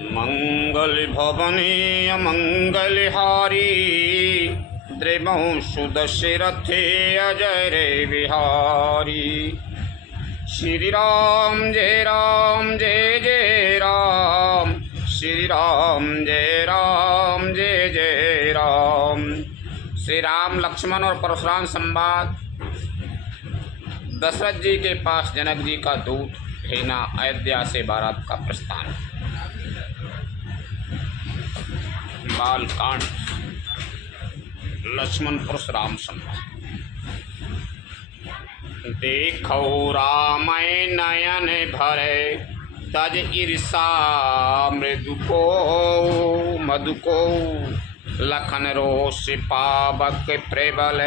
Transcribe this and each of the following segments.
मंगल भवनीय मंगलहारी द्रिवंशु दशरथे अजय रे बिहारी। श्री राम जय जय राम, श्री राम जय जय राम। श्री राम लक्ष्मण और परशुराम संवाद। दशरथ जी के पास जनक जी का दूत भेजना, अयोध्या से बारात का प्रस्थान। बालकांड लक्ष्मण परशुराम संवाद। देखो राम नयन भरे तज ईर्षा मृदु को मधु को। लखन रोष पावक प्रबल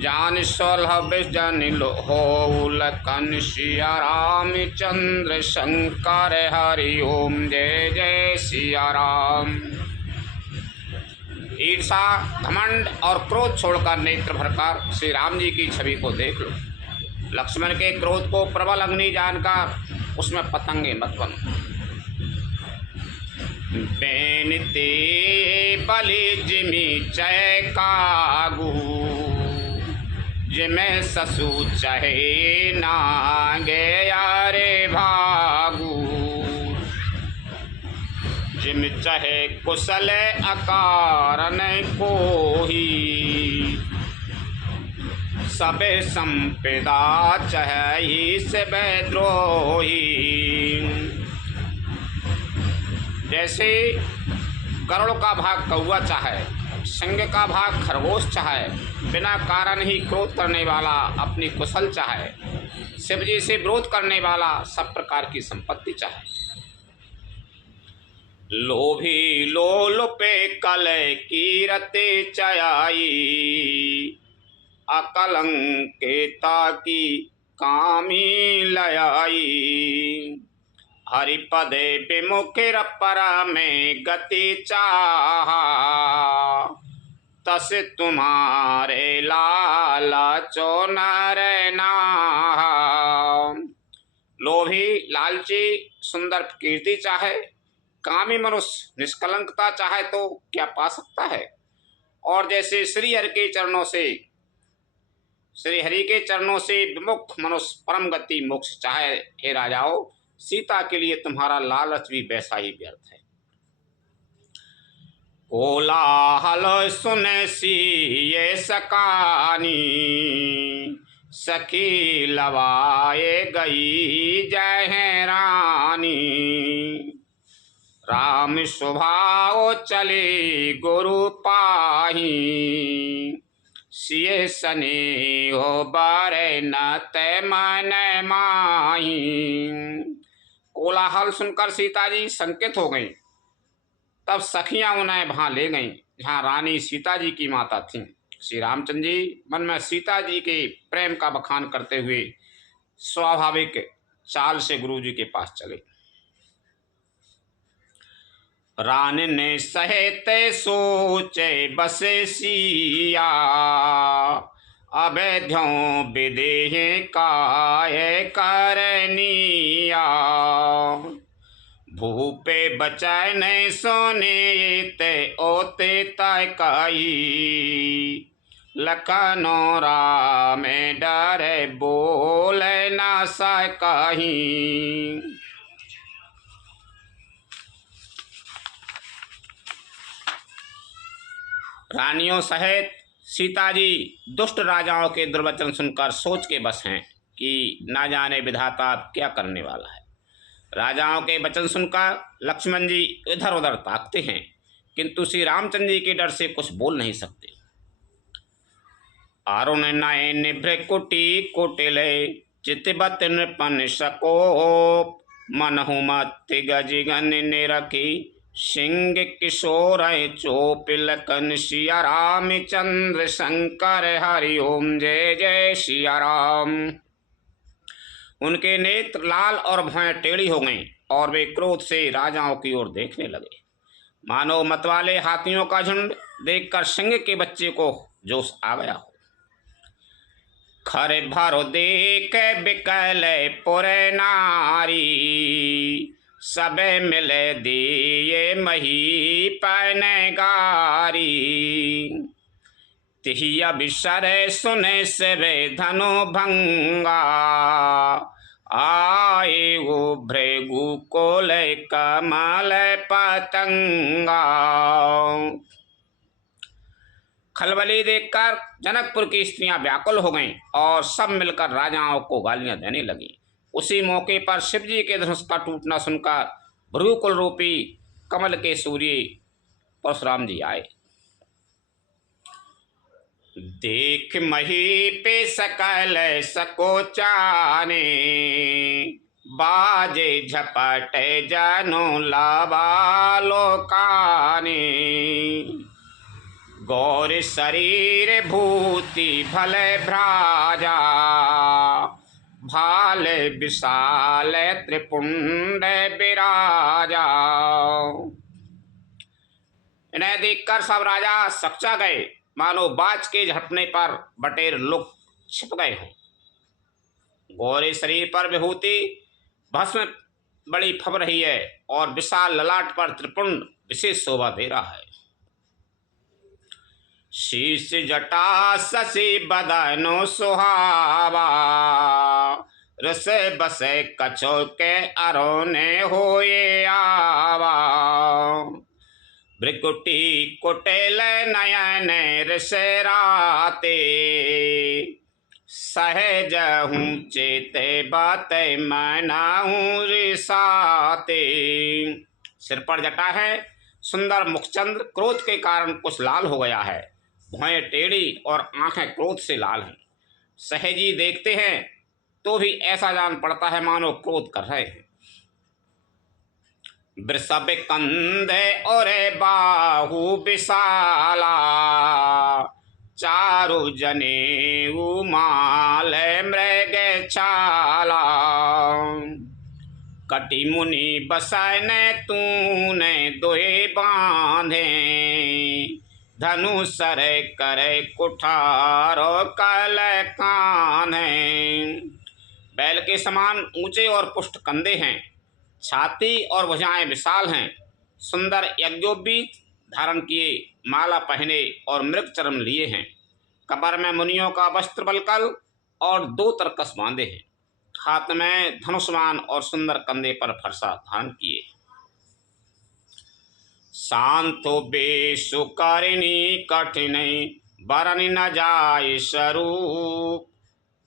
जान सलभ जन हो। लखन सिया राम चंद्र शंकर हरि ओम जय जय सिया राम। ईर्षा, घमंड और क्रोध छोड़कर नेत्र भरकर श्री राम जी की छवि को देख लो। लक्ष्मण के क्रोध को प्रबल अग्नि जानकर उसमें पतंगे मत बनो। बेनते बलि जिमि चय कागू, जिमे ससु चहे नागे यारे भागू। जिम चहे कुशल अकारन कोही, सबे संपदा चही से द्रोही। जैसे गरुड़ का भाग कौआ चाहे, सिंह का भाग खरगोश चाहे, बिना कारण ही क्रोध करने वाला अपनी कुशल चाहे, शिव जी से विरोध करने वाला सब प्रकार की संपत्ति चाहे। लोभी लोलुपे कल कीरते चयाई, अकलंकेता की कामी लयाई। हरिपदे विमुखिर परा में गति चाहा, तस तुम्हारे लाला चो नर नाहा। लोभी लालची सुंदर कीर्ति चाहे, कामी मनुष्य निष्कलंकता चाहे तो क्या पा सकता है। और जैसे श्री हरि के चरणों से विमुख मनुष्य परम गति मोक्ष चाहे, हे राजाओं, सीता के लिए तुम्हारा लालच भी वैसा ही व्यर्थ है। कोलाहल सुने सिए सकानी, सखी लवाए गई जय रानी। राम स्वभाव चले गुरु पाही, सिए सने हो बारे न तय मन माही। कोलाहल सुनकर सीता जी संकेत हो गईं। तब सखियां उन्हें वहां ले गईं जहां रानी सीता जी की माता थीं। श्री रामचंद्र जी मन में सीता जी के प्रेम का बखान करते हुए स्वाभाविक चाल से गुरु जी के पास चले। रान ने सहेते सोचे बसे सिया, अवैध्यों विदेह काय करनिया। भूपे बचाए नहीं सोने ते ओते तय काई, लखनो राम डरे बोले ना सकाही। रानियों सहित सीता जी दुष्ट राजाओं के दुर्वचन सुनकर सोच के बस हैं कि ना जाने विधाता क्या करने वाला है। राजाओं के वचन सुनकर लक्ष्मण जी इधर उधर ताकते हैं, किंतु श्री रामचंद्र जी के डर से कुछ बोल नहीं सकते। अरुण नयन भ्रकुटी कुटिले, चितबत नृपन सकोप। मनहु मत गज गन निरखी, सिंह किशोर चोप। लखन सिया राम चंद्र शंकर हरि ओम जय जय सिया राम। उनके नेत्र लाल और भौहें टेढ़ी हो गईं और वे क्रोध से राजाओं की ओर देखने लगे। मानो मतवाले हाथियों का झुंड देखकर सिंह के बच्चे को जोश आ गया हो। खरे भरो देख बिकल पुर नारी, सबे मिले दिए मही पहने गारी। तिहिया बिसरे सुने से वे धनु भंगा, आए वो भृगु कोल कमल पतंगा। खलबली देखकर जनकपुर की स्त्रियां व्याकुल हो गईं और सब मिलकर राजाओं को गालियां देने लगीं। उसी मौके पर शिवजी के धनुष का टूटना सुनकर भृगुकुल रूपी कमल के सूर्य परशुराम जी आए। देख मही पे सकल सकोचाने, बाजे झपट जनो लावा लोकाने। गौर शरीर भूति भले भ्राजा, भाल विशाल त्रिपुंड विराजा। इन्हें देखकर सब राजा सकचा गए, मानो बाज के झपटने पर बटेर लुक छिप गए हों। गोरे शरीर पर विभूति भस्म बड़ी फब रही है और विशाल ललाट पर त्रिपुंड विशेष शोभा दे रहा है। शीश जटा शशि बदनो सुहावा, रस बसे कछो के अरोने होए आवा। भृकुटी कुटेल नयन ऋषराते, सहज हूँ चेते बात मनाऊँ रिसाते। सिर पर जटा है, सुंदर मुखचंद्र क्रोध के कारण कुछ लाल हो गया है। भौहें टेढ़ी और आंखें क्रोध से लाल हैं। सहजी देखते हैं तो भी ऐसा जान पड़ता है मानो क्रोध कर रहे हैं। वृषभ कंधे और बाहु विशाला, चारु जनेऊ माल मृग छाला। कटि मुनि बसन तूने दोहे बांधे, धनु सर करे कुठारो कल कान्हे। बैल के समान ऊंचे और पुष्ट कंधे हैं, छाती और भुजाएं विशाल हैं। सुंदर यज्ञोपवीत धारण किए, माला पहने और मृग चर्म लिए हैं। कमर में मुनियों का वस्त्र बलकल और 2 तरकस बांधे हैं। हाथ में धनुष्मान और सुंदर कंधे पर फरसा धारण किए। शांतो बेसु कारिणी कठिन बरन न जाय स्वरूप।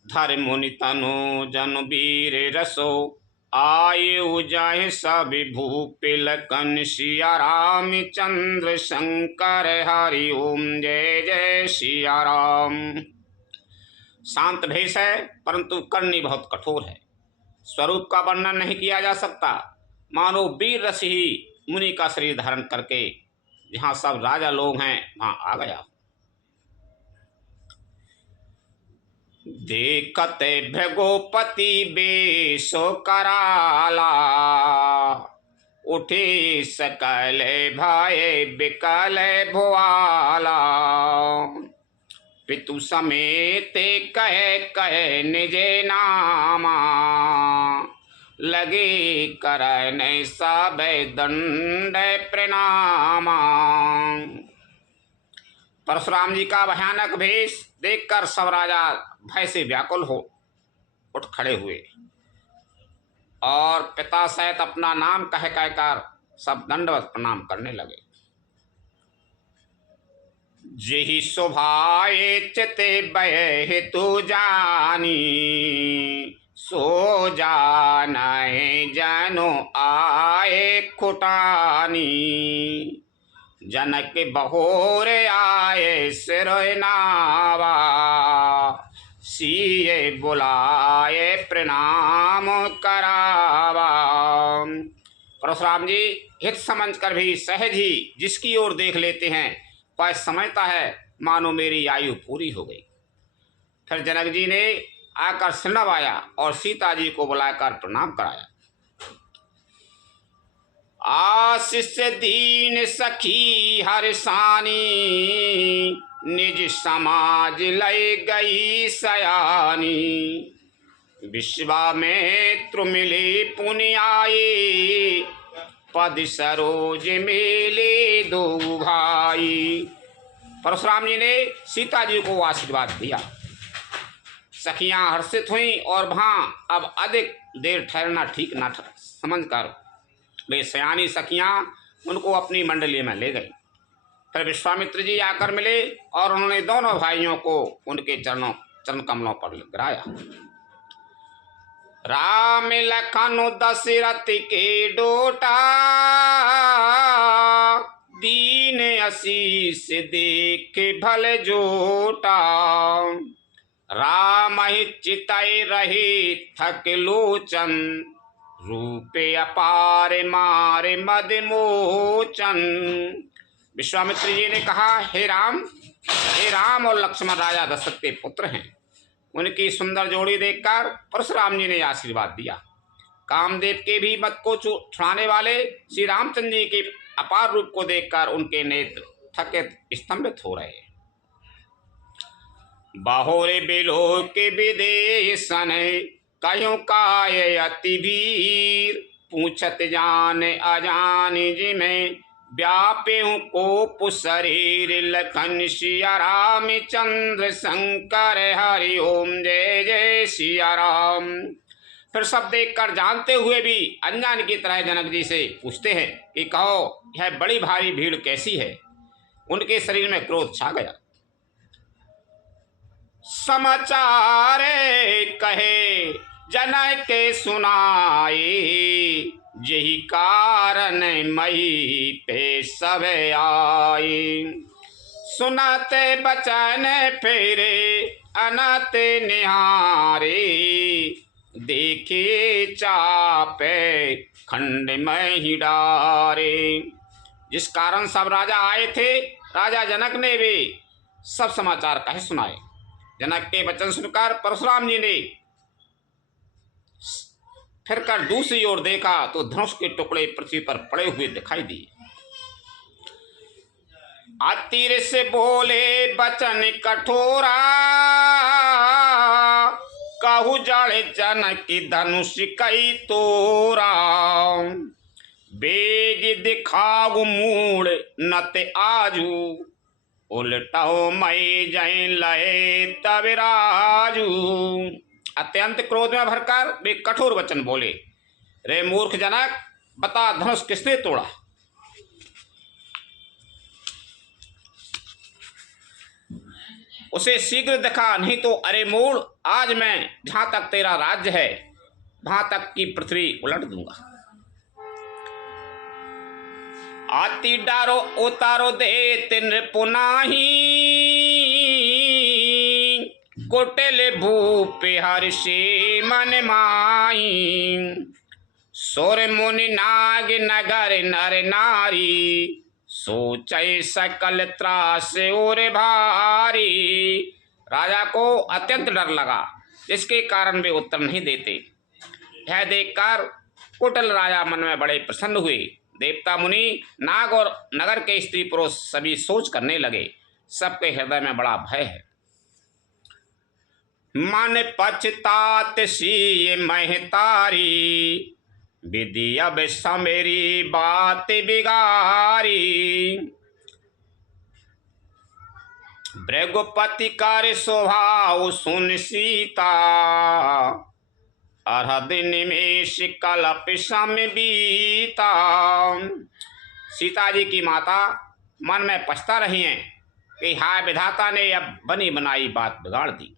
धर मुनि तनु जन वीर रसो, आयु जाहि सब भूपिल कन सिया रामचंद्र शंकर हरि ओम जय जय सिया राम। शांत भेष है परंतु करनी बहुत कठोर है। स्वरूप का वर्णन नहीं किया जा सकता, मानो वीर रस ही मुनि का शरीर धारण करके जहाँ सब राजा लोग हैं वहां आ गया। देखते भृगुपति बेसो कराला, उठे सकल भय बिकल भुआला। पितु समेत कह कह निजे नामा, लगे करन सब दंड प्रणामा। परशुराम जी का भयानक भेष देखकर सब राजा भय से व्याकुल हो उठ खड़े हुए और पिता सहित अपना नाम कह कहकर सब दंडवत प्रणाम करने लगे। जेहि शोभाए चिते बय हेतु जानी, सो जाने जनो आए खुटानी। जनक बहोर आए सिरनावा, सीए बुलाए प्रणाम करावा। परशुराम जी हित समझकर भी सहज ही जिसकी ओर देख लेते हैं वह समझता है मानो मेरी आयु पूरी हो गई। फिर जनक जी ने आकर सिर नवाया और सीता जी को बुलाकर प्रणाम कराया। आशीष दीन सखी हर्षानी, निज समाज लय गई सयानी। विश्वामित्र मिले पुनि आई, पद सरोज मिले दो भाई। परशुराम जी ने सीता जी को आशीर्वाद दिया। सखियां हर्षित हुईं और वहाँ अब अधिक देर ठहरना ठीक न समझकर वे सयानी सखियां उनको अपनी मंडली में ले गई। फिर विश्वामित्र जी आकर मिले और उन्होंने दोनों भाइयों को उनके चरण कमलों पर गिराया। राम लखन दशरथ के डोटा, दीन आशीष देख भल जोटा। राम ही चितई रहे थक लोचन, रूपे अपार मारे मद मोचन। विश्वामित्र जी ने कहा, हे राम और लक्ष्मण राजा दशरथ के पुत्र हैं। उनकी सुंदर जोड़ी देखकर परशुराम जी ने आशीर्वाद दिया। कामदेव के भी मत को छुड़ाने वाले श्री रामचंद्र जी के अपार रूप को देखकर उनके नेत्र थकित स्तंभित हो रहे। बाहोरे बिलो के विदेशन, कहीं काय अति वीर। पूछत जान अजान जी में, व्यापे कोप शरीर। लखन सिया राम चंद्र शंकर हरि ओम जय जय सिया राम। फिर सब देखकर जानते हुए भी अनजान की तरह जनक जी से पूछते हैं कि कहो, यह बड़ी भारी भीड़ कैसी है। उनके शरीर में क्रोध छा गया। समाचार कहे जनक के सुनाए, यही कारण मई पे सब आए। सुनाते बचन फेरे अनत निहारे, देखे चापे खंड में ही डारे। जिस कारण सब राजा आए थे, राजा जनक ने भी सब समाचार कहे सुनाए। जनक के वचन सुनकर परशुराम जी ने फिर कर दूसरी ओर देखा तो धनुष के टुकड़े पृथ्वी पर पड़े हुए दिखाई दिए। अतीर से बोले बचन कठोरा, कहु जड़ जनक धनुष कई तोरा। बेग दिखाऊ मूड नत आजू, उलटाओ मई जय लय तब राजू। अत्यंत क्रोध में भरकर वे कठोर वचन बोले, रे मूर्ख जनक, बता धनुष किसने तोड़ा। उसे शीघ्र दिखा, नहीं तो अरे मूढ़, आज मैं जहां तक तेरा राज्य है वहां तक की पृथ्वी उलट दूंगा। आती डारो उतारो दे तिन पुनाही, कोटेले भूपे हर्षे मन माई। सोर मुनि नाग नगर नर नारी, सोचै सकल त्रास और भारी। राजा को अत्यंत डर लगा, जिसके कारण वे उत्तर नहीं देते। यह देखकर कुटिल राजा मन में बड़े प्रसन्न हुए। देवता मुनि नाग और नगर के स्त्री पुरुष सभी सोच करने लगे, सबके हृदय में बड़ा भय है। मन पछतात सी महतारी, विधि अब समेरी बात बिगारी। भृगुपति कर स्वभाव सुन सीता, अरहद निमेष कलप सम बीता। सीता जी की माता मन में पछता रही हैं कि हाय विधाता ने अब बनी बनाई बात बिगाड़ दी।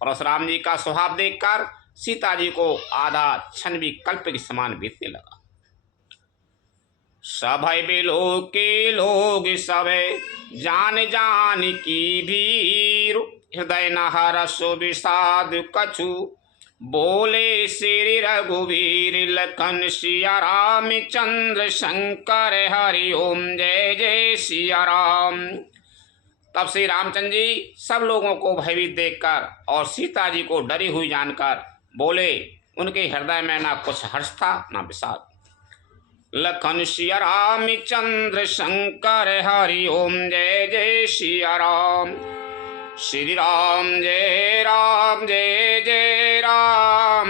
परशुराम जी का स्वभाव देखकर सीता जी को आधा क्षण भी कल्प के समान बीतने लगा। सभय बिलो के लोग सभय जान जान की भीर, हृदय न हरसो विषाद कछु। बोले श्री रघुवीर लखन सिया राम चंद्र शंकर हरि ओम जय जय सिया राम। तब श्री रामचंद्र जी सब लोगों को भयभीत देखकर और सीता जी को डरी हुई जानकर बोले। उनके हृदय में ना कुछ हर्ष था ना विषाद। लखन सिया राम चंद्र शंकर हरि ओम जय जय सिया राम। श्री राम जय जय राम।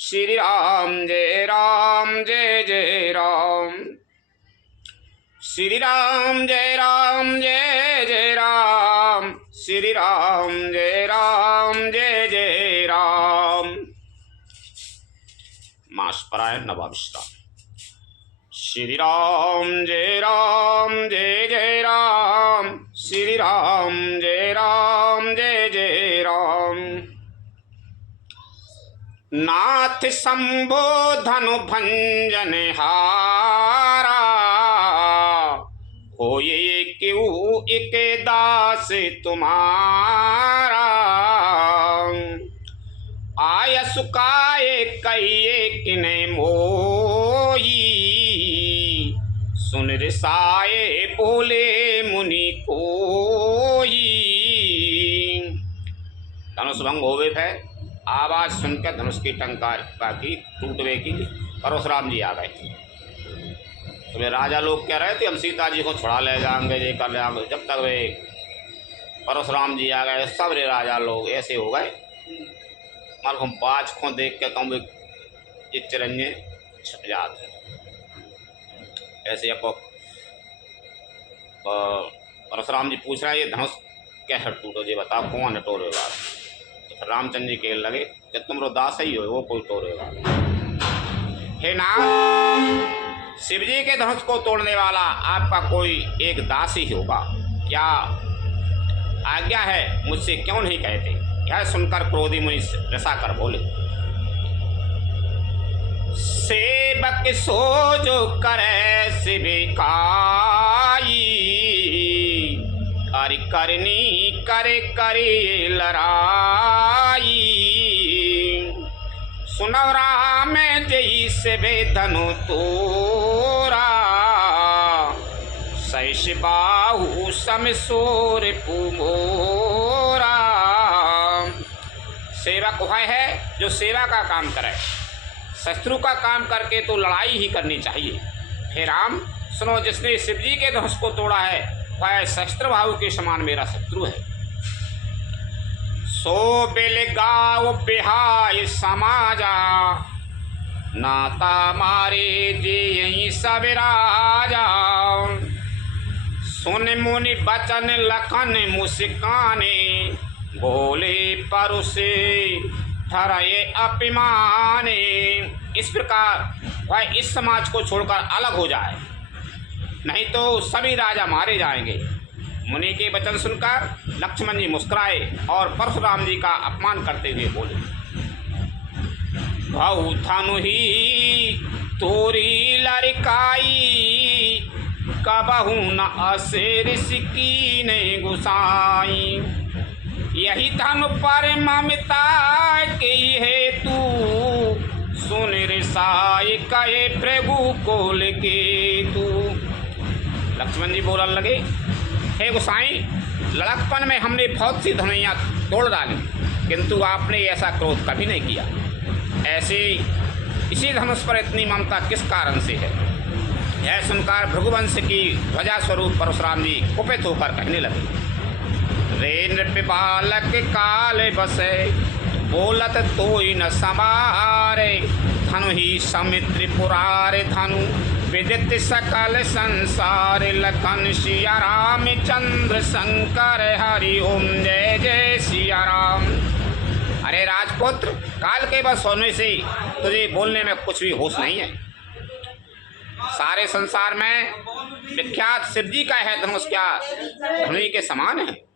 श्री राम जय जय राम। श्री राम जय जय राम। श्री राम जय जय राम। मास परायण नवाब विश्राम। श्री राम जय जय राम। श्री राम जय जय राम। नाथ शंभो धनु भंजन हारा, होए क्यों एक दास तुम्हारा। आय सुकाए कहिए किने मोई, सुन रिसाए बोले मुनि कोई। धनुष भंग होवे है, आवाज सुनकर धनुष की टंकार की टूटवे की परशुराम जी आ गए। तो वे राजा लोग कह रहे थे हम सीता जी को छुड़ा ले जाएंगे, ये कर ले जाएंगे। जब तक वे परशुराम जी आ गए सब रे राजा लोग ऐसे हो गए, माल हम बाज को देख के कम ये चिरंजे छप जाते। ऐसे अब परशुराम जी पूछ रहे हैं ये धनुष कैसे टूटो, जी बताओ कौन है टोरेगा। तो फिर रामचंद्र जी कहने लगे कि तुम रो दास ही हो, वो कोई टोरेगा। हे नाथ, शिव जी के धनुष को तोड़ने वाला आपका कोई एक दास ही होगा, क्या आज्ञा है, मुझसे क्यों नहीं कहते। यह सुनकर क्रोधी मुनि रसा कर बोले, सेवक सो जो करे शिविकाई, हरि करनी करे करे लड़ाई। सुनव राम जई से धनु तोरा, सैष बाहु समसोर पुमोरा। सेवक वह है जो सेवा का काम करे, शत्रु का काम करके तो लड़ाई ही करनी चाहिए। हे राम सुनो, जिसने शिव जी के धनुष को तोड़ा है वह शस्त्र भाव के समान मेरा शत्रु है। सो बिल गाँव बिहाय समाजा, नाता मारे जे सब राजा। सुन मुनि बचन लखन मुस्काने, बोले परुषे ठहराए अभिमाने। इस प्रकार वह इस समाज को छोड़कर अलग हो जाए, नहीं तो सभी राजा मारे जाएंगे। मुनि के वचन सुनकर लक्ष्मण जी मुस्कुराए और परशुराम जी का अपमान करते हुए बोले, भाऊ थानु ही तोरी लड़काई, कबहू न असे ऋषि ने गुसाई। यही धनु पर ममता के हेतु, सुन रिसाई कहे प्रभु कोल के तू। लक्ष्मण जी बोलने लगे, हे गोसाई, लड़कपन में हमने बहुत सी धनुइयाँ तोड़ डाली, किंतु आपने ऐसा क्रोध कभी नहीं किया। ऐसे इसी धनुष पर इतनी ममता किस कारण से है। यह सुनकर भृगुवंश की ध्वजा स्वरूप परशुराम जी कुपित होकर कहने लगे, रे नृप बालक काल बसे, बोलत तोई न समारे। धनु ही समित्र पुरारे धनु, विदित सकल संसार। लखन सिया राम चंद्र शंकर, हरि ओम जय जय सिया राम। अरे राजपुत्र, काल के बस होने से तुझे बोलने में कुछ भी होश नहीं है। सारे संसार में विख्यात शिव जी का है धनुष, क्या धनुष के समान है।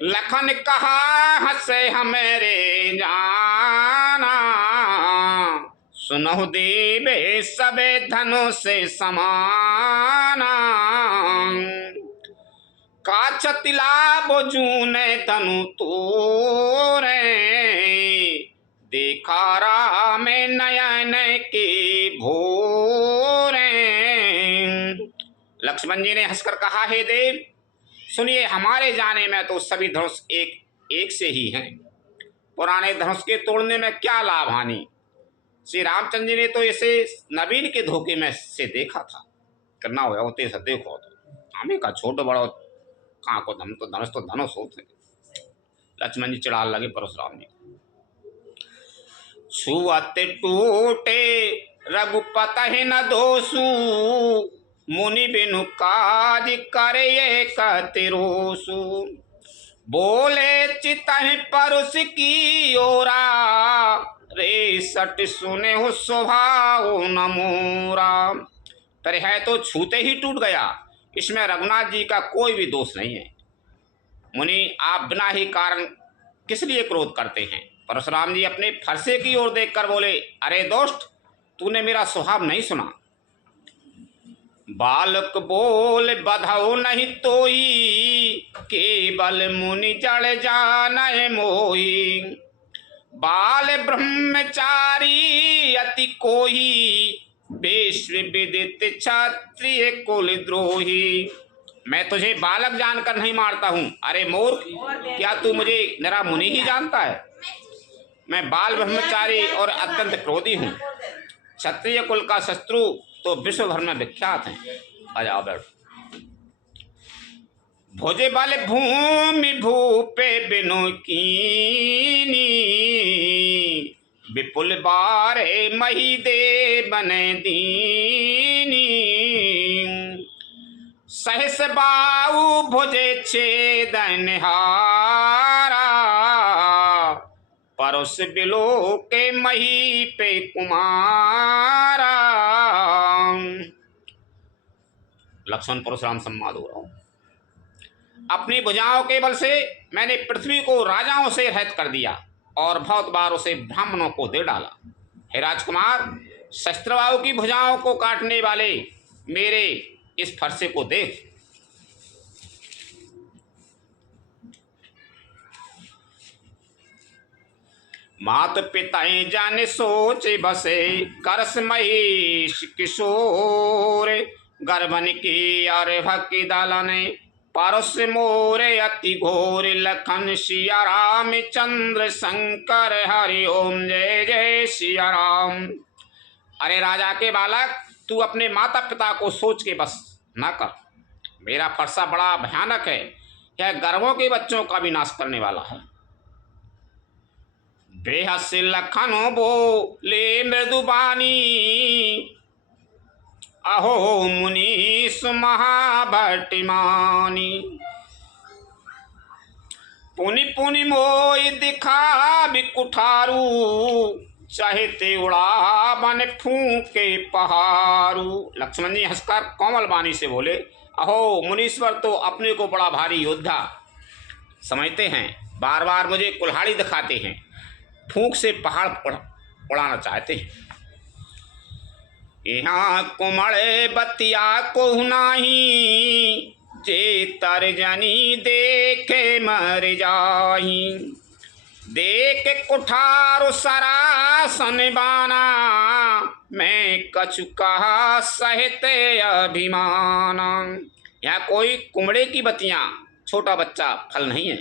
लखन कहा हंसे हमेरे जाना, सुनहु देवे सबे धनु से समाना। काचतिला बोजूने तनु तोरे, देखा राम नयन के भोरे। लक्ष्मण जी ने हंसकर कहा, हे देव सुनिए, हमारे जाने में तो सभी धनुष एक से ही हैं। पुराने धनुष के तोड़ने में क्या लाभ हानि। श्री रामचंद्र जी ने तो इसे नवीन के धोखे में से देखा था। करना हो होते से देखो तो हमें का छोटो बड़ो कहाँ को धनुष तो धनुष होते। लक्ष्मण जी चिढ़ा लगे परशुराम जी। छुअत टूटे रघुपति न दोषु, मुनि बिनु काज करे कतिरोसु। बोले चितहि परुष की ओरा, रे सट सुने हो स्वभाव न मोरा। पर है तो छूते ही टूट गया, इसमें रघुनाथ जी का कोई भी दोष नहीं है। मुनि आप बिना ही कारण किस लिए क्रोध करते हैं? परशुराम जी अपने फरसे की ओर देखकर बोले, अरे दोस्त, तूने मेरा स्वभाव नहीं सुना। बालक बोल बधाओ नहीं तोई, केवल मुनि जड़ जाने मोही। बाल ब्रह्मचारी अति कोई, विश्व विदित क्षत्रिय कुल द्रोही। मैं तुझे बालक जानकर नहीं मारता हूँ। अरे मूर्ख, क्या तू मुझे मेरा मुनि ही जानता है? मैं बाल ब्रह्मचारी और अत्यंत क्रोधी हूँ। क्षत्रिय कुल का शत्रु तो विश्व भर में विख्यात हैं। आजा बैठ। भोजे बल भूमि भूपे बिनु कीनी, विपुल बारे मही दे बने दीनी। सहस बाऊ भुजे छेदन हारा, परोस बिलो के मही पे कुमारा। लक्ष्मण परशुराम संवाद हो रहा हूं। अपनी भुजाओं के बल से मैंने पृथ्वी को राजाओं से रहित कर दिया और बहुत बार उसे ब्राह्मणों को दे डाला। हे राजकुमार, शस्त्रबाहु की भुजाओं को काटने वाले मेरे इस फरसे को देख। मात पिता जाने सोच बसे, करस महेश किशोर। गर्भन की और भक्ति दालने, पारस मोरे अति घोर। लखन सिया राम चंद्र शंकर हरि ओम, जय जय सिया राम। अरे राजा के बालक, तू अपने माता पिता को सोच के बस न कर। मेरा फरसा बड़ा भयानक है, यह गर्भों के बच्चों का भी नाश करने वाला है। बेहस लखनो बोले मृदुबानी, अहो मुनीश महाभट्टिमानी। पुनि पुनि मोय दिखा बिकुठारू, चाहते उड़ा बन फूके पहारू। लक्ष्मण जी हंसकर कोमल वाणी से बोले, अहो मुनीश्वर तो अपने को बड़ा भारी योद्धा समझते हैं, बार बार मुझे कुल्हाड़ी दिखाते हैं, फूंक से पहाड़ उड़ाना चाहते हैं। यहाँ कुमड़े बतिया को नाही, जे तरजनी देखे मर जाही। देख कुठार सरासन बाना, मैं कछु कहा सहते अभिमाना। यहाँ कोई कुमड़े की बतियाँ छोटा बच्चा फल नहीं है,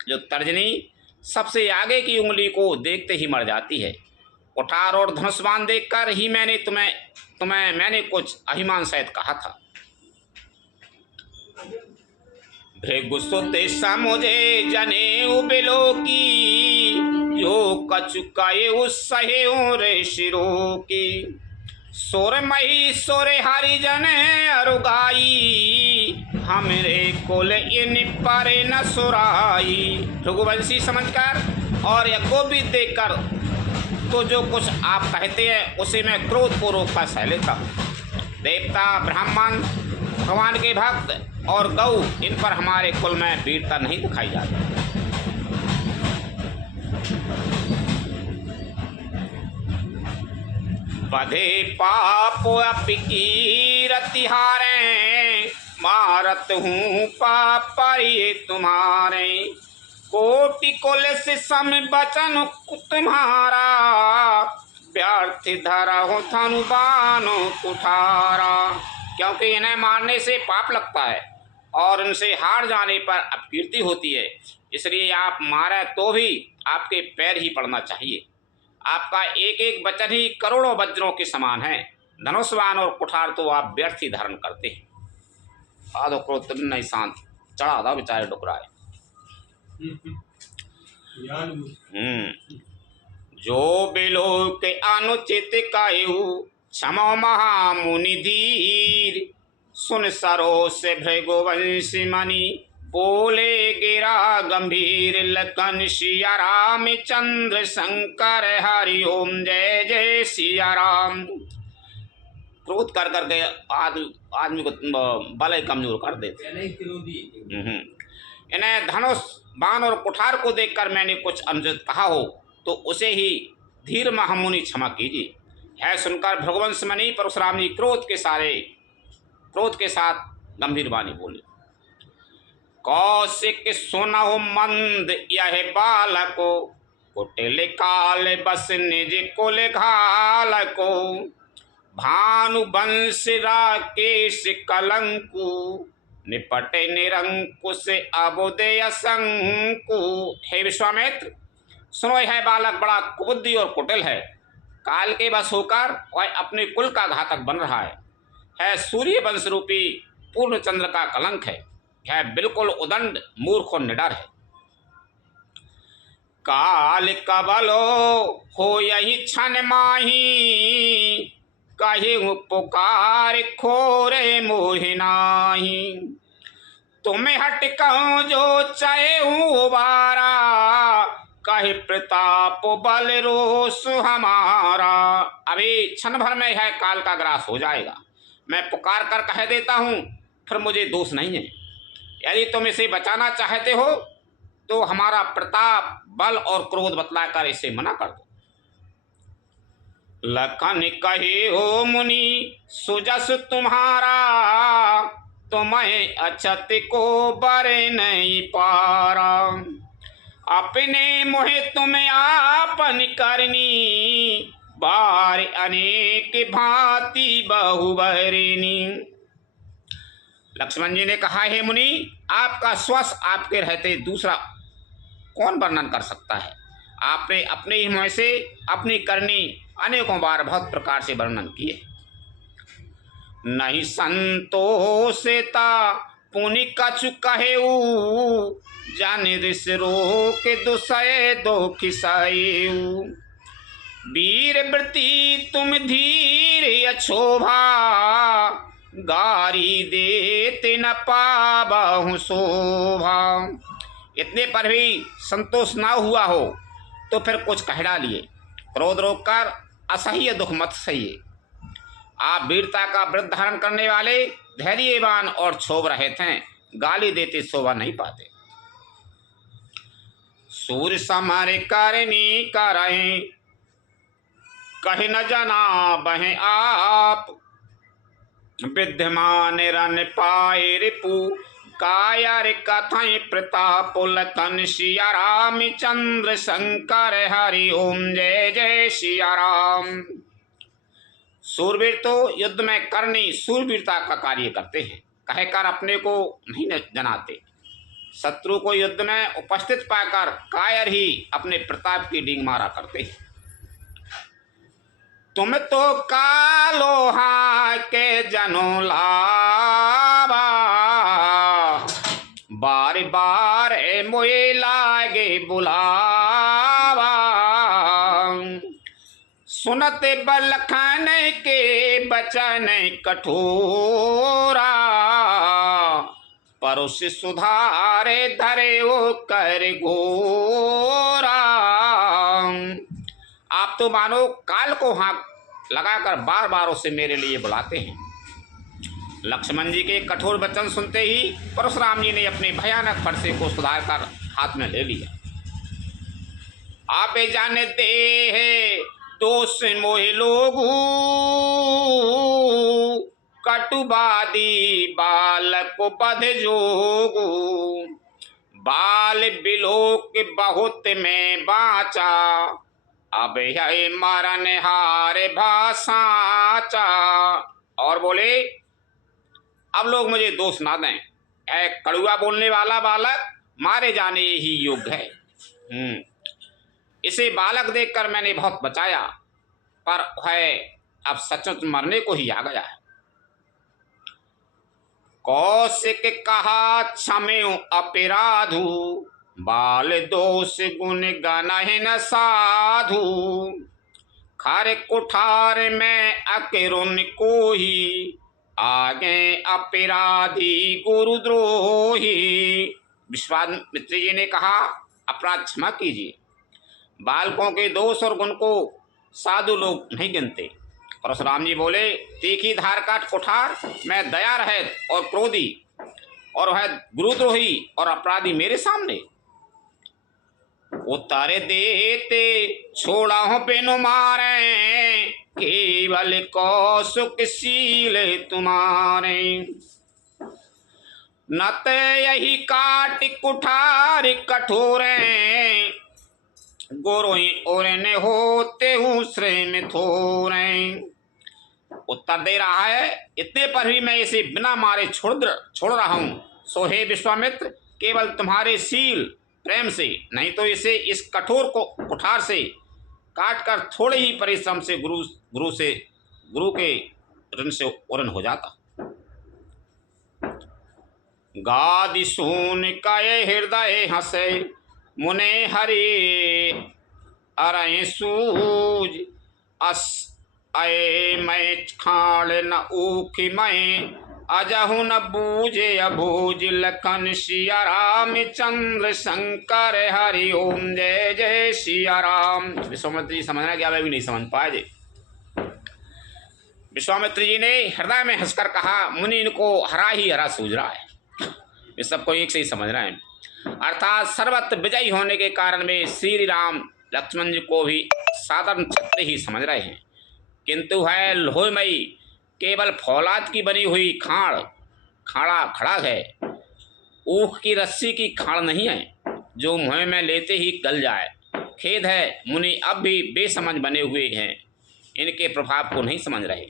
जो तर्जनी सबसे आगे की उंगली को देखते ही मर जाती है। कुठार और धनुष्मान देखकर ही मैंने कुछ अभिमान सहित कहा था। भृगुसुते मुझे जने उबिलो की, जो कचुकाए उस सहे रे शिरो की। सोर मही सोरे हरिजन अरुगाई, हमरे कुल इन पर न सुराई। रघुवंशी समझकर और यज्ञों भी देखकर तो जो कुछ आप कहते हैं उसे मैं क्रोध पूर्वक का सह लेता हूँ। देवता, ब्राह्मण, भगवान के भक्त और गौ, इन पर हमारे कुल में वीरता नहीं दिखाई जाती। बधे पाप अपकीरति हारे, मारत हूँ पाप ये तुम्हारे। कोटि कुल से सम बचन तुम्हारा, व्यर्थ धरा हो धनु बानो कुठारा। क्योंकि इन्हें मारने से पाप लगता है और इनसे हार जाने पर अपकीर्ति होती है, इसलिए आप मारे तो भी आपके पैर ही पड़ना चाहिए। आपका एक एक वचन ही करोड़ों वज्रों के समान है। धनुष्वान और कुठार तो आप व्यर्थ ही धारण करते हैं। आधो क्रोध नहीं शांत, चढ़ा था बेचारे डुकराए। जो बिलोक अनुचित कायु क्षमो महामुनि धीर। सुन सरोस भृगुवंश मणि बोले गिरा गंभीर। लखन सिया राम चंद्र शंकर हरि ओम जय जय सिया राम। क्रोध कर करके आदमी को बल कमजोर कर देते। इन्हें धनुष बाण और कुठार को देखकर मैंने कुछ अनुचित कहा हो तो उसे ही धीर महामुनि क्षमा कीजिए। है सुनकर भृगुवंश मणि परशुराम जी क्रोध के साथ गंभीर वाणी बोले। कौशिक सुनहु मंद यह बालको कुटिल काल बस निज कुल घालको। भानु वंश राकेश कलंकु निपटे निरंकुश अबोदय शंकु। हे विश्वामित्र, सुनो, यह बालक बड़ा कुबुद्धि और कुटिल है। काल के बस होकर वह अपने कुल का घातक बन रहा है सूर्य वंश रूपी पूर्ण चंद्र का कलंक है। यह बिल्कुल उदंड मूर्ख और निडर है। काल कबलो हो यही क्षण माही कही पुकार खोरे मोहिनाही। तुम्हें हट कहूँ जो चाहे उबारा कहे प्रताप बल रोष हमारा। अभी क्षण भर में यह काल का ग्रास हो जाएगा। मैं पुकार कर कह देता हूँ, फिर मुझे दोष नहीं है। यदि तुम इसे बचाना चाहते हो तो हमारा प्रताप बल और क्रोध बतलाकर इसे मना कर दो। लखन कहे हो मुनि सुजस तुम्हारा तुम्हें अछत को बर नहीं पारा। अपने मोहे तुम्हें आपन करनी बार अनेक भांति बहुबरनी। लक्ष्मण जी ने कहा, हे मुनि, आपका श्वास आपके रहते दूसरा कौन वर्णन कर सकता है। आपने अपने ही मुँह से अपनी करनी अनेकों बार बहुत प्रकार से वर्णन किए। नहीं संतोषता पुनि कछु कहेऊ जान ऋष रोक दुसय दो खिसायऊ। वीर वृत्ति तुम धीर अछोभा गारी देते न पाबहु शोभा। इतने पर भी संतोष ना हुआ हो तो फिर कुछ कह डालिए। क्रोध रोककर असह्य दुख मत सहिए। आप वीरता का व्रत धारण करने वाले धैर्यवान और क्षोभ रहे थे, गाली देते शोभा नहीं पाते। सूर्य समर करनी करें कहीं न जना बहे आप। विद्यमान रन पाए रिपु कायर कथय प्रताप। लखन सिया राम चंद्र शंकर हरि ओम जय जय सिया राम। सूरवीर तो युद्ध में करनी सूरवीरता का कार्य करते हैं, कहकर अपने को नहीं जनाते। शत्रु को युद्ध में उपस्थित पाकर कायर ही अपने प्रताप की डींग मारा करते हैं। तुम तो कालोहा के जनो लावा बार बार मोए लागे बुलावा। सुनते बलखन के बचन कठोरा परुष सुधारे धरे वो कर घोरा। आप तो मानो काल को हाथ लगाकर बार बार उसे मेरे लिए बुलाते हैं। लक्ष्मण जी के कठोर वचन सुनते ही परशुराम जी ने अपने भयानक फरसे को सुधार कर हाथ में ले लिया। आप जानते हैं दोष मोहि लोगु कटुबादी बालक बध जोगु। बाल बिलोक बहुत में बाचा अब है मरण हार भाषाचा। और बोले, अब लोग मुझे दोष ना दें, ऐ कड़ुआ बोलने वाला बालक मारे जाने ही योग्य है। इसे बालक देखकर मैंने बहुत बचाया, पर है अब सचमुच मरने को ही आ गया है। कौशिक कहा क्षमें अपराधु बाल दोष गुण गानहि न साधु, खारे कुठार में अकिरुन कोही, आगे अपराधी गुरुद्रोही। विश्वामित्र जी ने कहा, अपराध क्षमा कीजिए। बालकों के दोष और गुण को साधु लोग नहीं गिनते। परशुराम जी बोले, तीखी धार का कुठार में दया रहित और क्रोधी, और वह गुरुद्रोही और अपराधी मेरे सामने। उतारे देते छोड़ा हूं बिनु मारे, केवल कौशुक शील तुम्हारे। न ते यही काट कुठार कठोरे, गोरोई और ने होते हूँ श्रेय में थोरे। उत्तर दे रहा है, इतने पर भी मैं इसे बिना मारे छोड़ रहा हूँ। सो हे विश्वामित्र, केवल तुम्हारे शील प्रेम से, नहीं तो इसे इस कठोर को कुठार से काटकर थोड़े ही परिश्रम से गुरु के ऋण से उरण हो जाता। गादि सुन काये हृदय हंसे, मुने हरे अरय सूझ। अस आए मैं खाड़ न ऊखी मैं, अजहु न बूझे अबूझ। लखन सिया राम चंद्र शंकर हरि ओम, जय जय सिया राम। विश्वामित्र जी समझना क्या, मैं भी नहीं समझ पाया जी। विश्वामित्र जी ने हृदय में हंसकर कहा, मुनि इनको हरा ही हरा सूझ रहा है, ये सबको एक से ही समझ रहे हैं। अर्थात सर्वत्र विजयी होने के कारण में श्री राम लक्ष्मण जी को भी साधारण छत्र ही समझ रहे हैं, किंतु है लोहमयी, केवल फौलाद की बनी हुई खड़ा है, ऊख की रस्सी की खाड़ नहीं है, जो मुँह में लेते ही गल जाए। खेद है, मुनि अब भी बेसमझ बने हुए हैं, इनके प्रभाव को नहीं समझ रहे।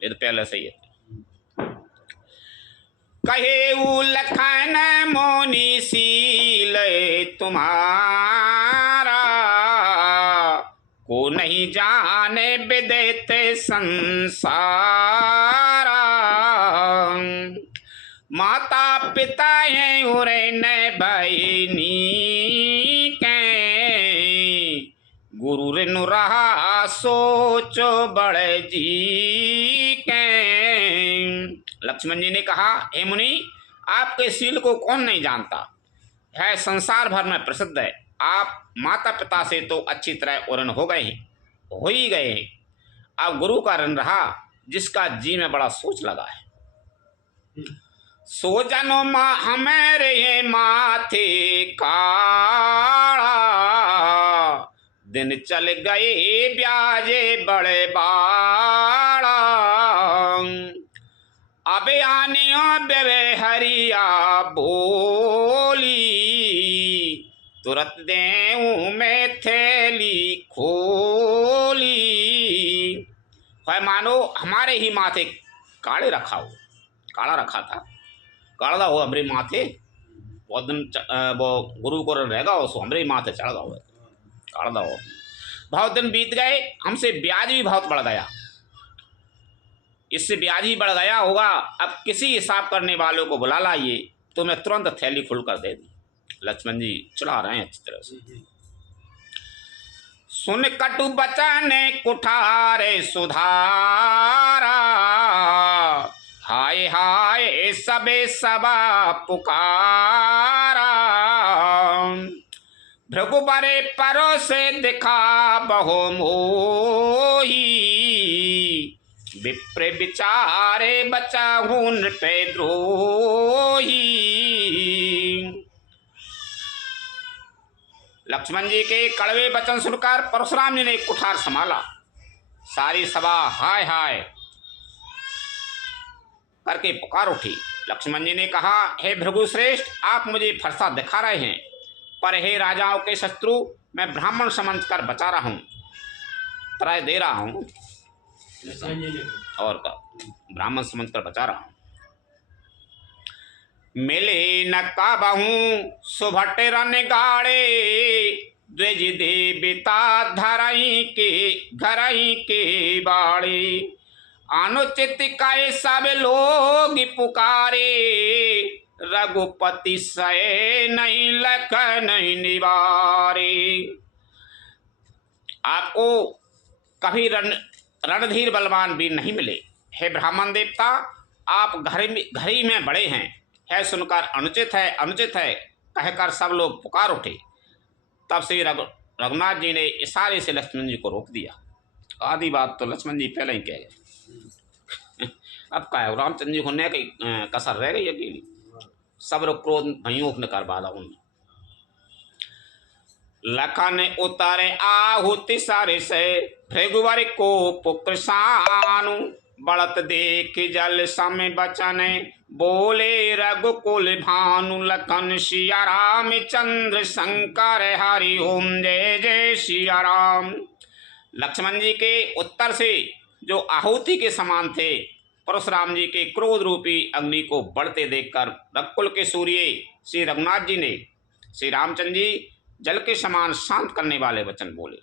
ये तो पहले से ही है। कहे लखन मोनि शील तुम्हारा, को नहीं जाने विदेते संसारा। माता पिता हैं उरे न बहनी के, गुरु ऋण रहा सोचो बड़े जी के। लक्ष्मण जी ने कहा, हे मुनि, आपके शील को कौन नहीं जानता है, संसार भर में प्रसिद्ध है। आप माता पिता से तो अच्छी तरह उरण हो ही गए हैं, अब गुरु का ऋण रहा, जिसका जी में बड़ा सोच लगा है। सो जनो हमारे ये माथे काड़ा, दिन चल गए ब्याजे बड़े बाड़ा। अब आने बेवे हरिया बोली, तुरंत देऊं मैं थैली खोली। है मानो हमारे ही माथे काड़ा रखा था, काड़ा हो हमारे माथे, बहुत दिन वो गुरु को रहेगा, उसको हमारे माथे चढ़ गया काड़ा हो। बहुत दिन बीत गए, हमसे ब्याज भी बहुत बढ़ गया, इससे ब्याज ही बढ़ गया होगा। अब किसी हिसाब करने वालों को बुला लाइए, तो मैं तुरंत थैली खुल कर दे दूँ। लक्ष्मण जी चढ़ा रहे हैं अच्छी तरह से। सुन कटु बचन कुठारे सुधारा, हाय हाय सबे सबा पुकारा। भृगुबरे परो से दिखा बहु मोही, विप्र विचारे बचाहून पे द्रोही। लक्ष्मण जी के कड़वे वचन सुनकर परशुराम जी ने कुठार संभाला। सारी सभा हाय हाय करके पुकार उठी। लक्ष्मण जी ने कहा, हे भृगुश्रेष्ठ, आप मुझे फरसा दिखा रहे हैं, पर हे राजाओं के शत्रु, मैं ब्राह्मण समझकर बचा रहा हूँ, त्राय दे रहा हूँ, और का ब्राह्मण समझकर बचा रहा हूँ। मिले न काबहूँ सुभट रन गाड़े, द्विज देवता धरई के बाड़े। अनुचित काय सब लोग पुकारे, रघुपति सहे नहीं लखन निवारे। आपको कभी रणधीर बलवान वीर नहीं मिले। हे ब्राह्मण देवता, आप घर ही में बड़े हैं। है सुनकर अनुचित है कहकर सब लोग पुकार उठे। तब से रघुनाथ जी ने इशारे से लक्ष्मण जी को रोक दिया। आधी बात तो लक्ष्मण जी पहले ही कह गए। अब क्या है, रामचंद्र जी को न कहीं कसर रह गई अकेली। सब्र क्रोध भइयों ने कर बाला उन। लखन उतारे आहुति सारे से, भृगुवर को पुकृसानु। बढ़त देख जल सम बचन, बोले रघुकुल भानु। लखन सिया राम चंद्र शंकर हरि ओम जय जय सिया राम। लक्ष्मण जी के उत्तर से जो आहुति के समान थे, परशुराम जी के क्रोध रूपी अग्नि को बढ़ते देखकर रघुकुल के सूर्य श्री रघुनाथ जी ने श्री रामचंद्र जी जल के समान शांत करने वाले वचन बोले।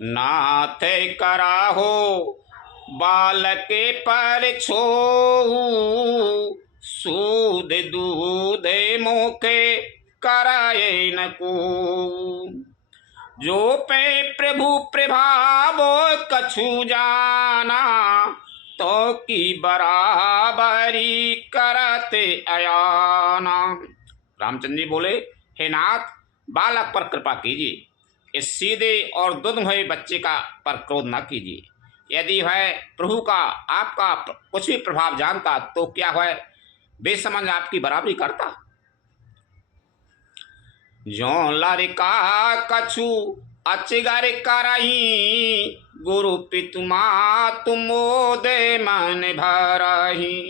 नाथ कराहो बालके पर छो, सूद दूध मुखे कराए न को। जो पे प्रभु प्रभावो कछु जाना, तो की बराबरी करते अयाना। रामचंद्र जी बोले, हे नाथ, बालक पर कृपा कीजिए। इस सीधे और दुर्दय बच्चे का पर क्रोध न कीजिए। यदि वह प्रभु का आपका कुछ भी प्रभाव जानता तो क्या वह बेसमझ आपकी बराबरी करता। जो लड़का कछु अचगर करही, गुरु पितुमा तुमोदे मन भरही।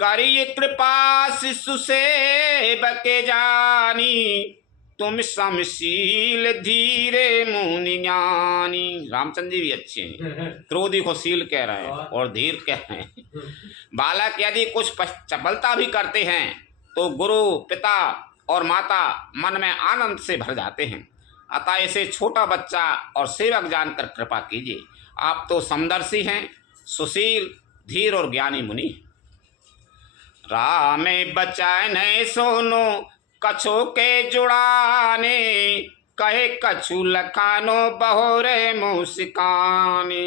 करिए कृपा शिशु सेवक जानी, तुम समशील धीरे मुनि ज्ञानी। रामचंद्र जी भी अच्छे हैं, क्रोधी को शील कह रहे हैं और धीर कह रहे हैं। बालक यदि कुछ चपलता भी करते हैं तो गुरु पिता और माता मन में आनंद से भर जाते हैं। अतः ऐसे छोटा बच्चा और सेवक जानकर कृपा कीजिए। आप तो समदर्शी हैं, सुशील, धीर और ज्ञानी मुनि। राम बचाए नहीं सोनो कछो के जुड़ाने, कहे कछु लखानो बहोरे मुस्कानी।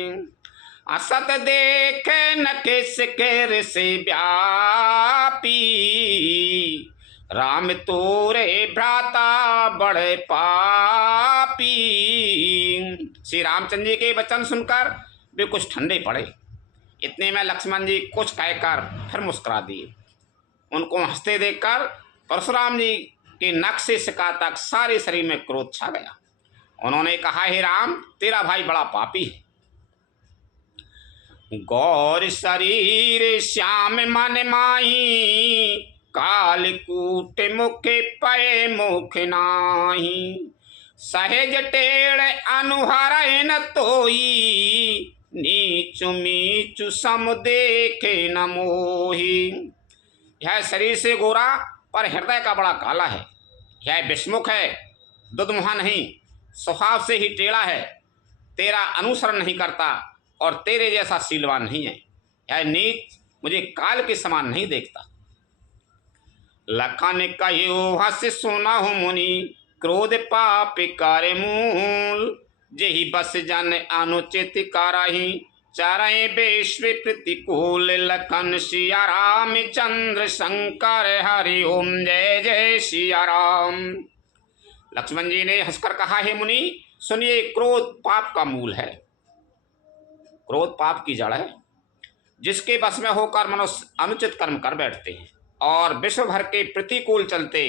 असत देखे नखे सिकेर से व्यापी, राम तोरे भ्राता बड़े पापी। श्री रामचंद्र जी के वचन सुनकर वे कुछ ठंडे पड़े। इतने में लक्ष्मण जी कुछ कहकर फिर मुस्कुरा दिए। उनको हंसते देखकर परशुराम जी के नख से सिका तक सारे शरीर में क्रोध छा गया। उन्होंने कहा, हे राम, तेरा भाई बड़ा पापी है। गौर शरीर श्याम मन माही, कालकूट मुखे पय मुख नाही। सहज टेढ़ अनुहर न तोई, नीचु मीचु सम देखे न मोही। यह शरीर से गोरा पर हृदय का बड़ा काला है। यह विषमुख है, दुधमुहा नहीं, स्वभाव से ही टेढ़ा है। तेरा अनुसरण नहीं करता और तेरे जैसा शीलवान नहीं है। यह नीच मुझे काल के समान नहीं देखता। लखन कहो हस सुनहु मुनि, क्रोध पाप कर मूल। जेहि बस जन अनुचित करही, चरय विश्व प्रतिकूल। लखन सिया राम चंद्र शंकर हरि ओम जय जय सिया राम। लक्ष्मण जी ने हंसकर कहा, हे मुनि सुनिए, क्रोध पाप का मूल है। क्रोध पाप की जड़ है। जिसके बस में होकर मनुष्य अनुचित कर्म कर बैठते हैं और विश्व भर के प्रतिकूल चलते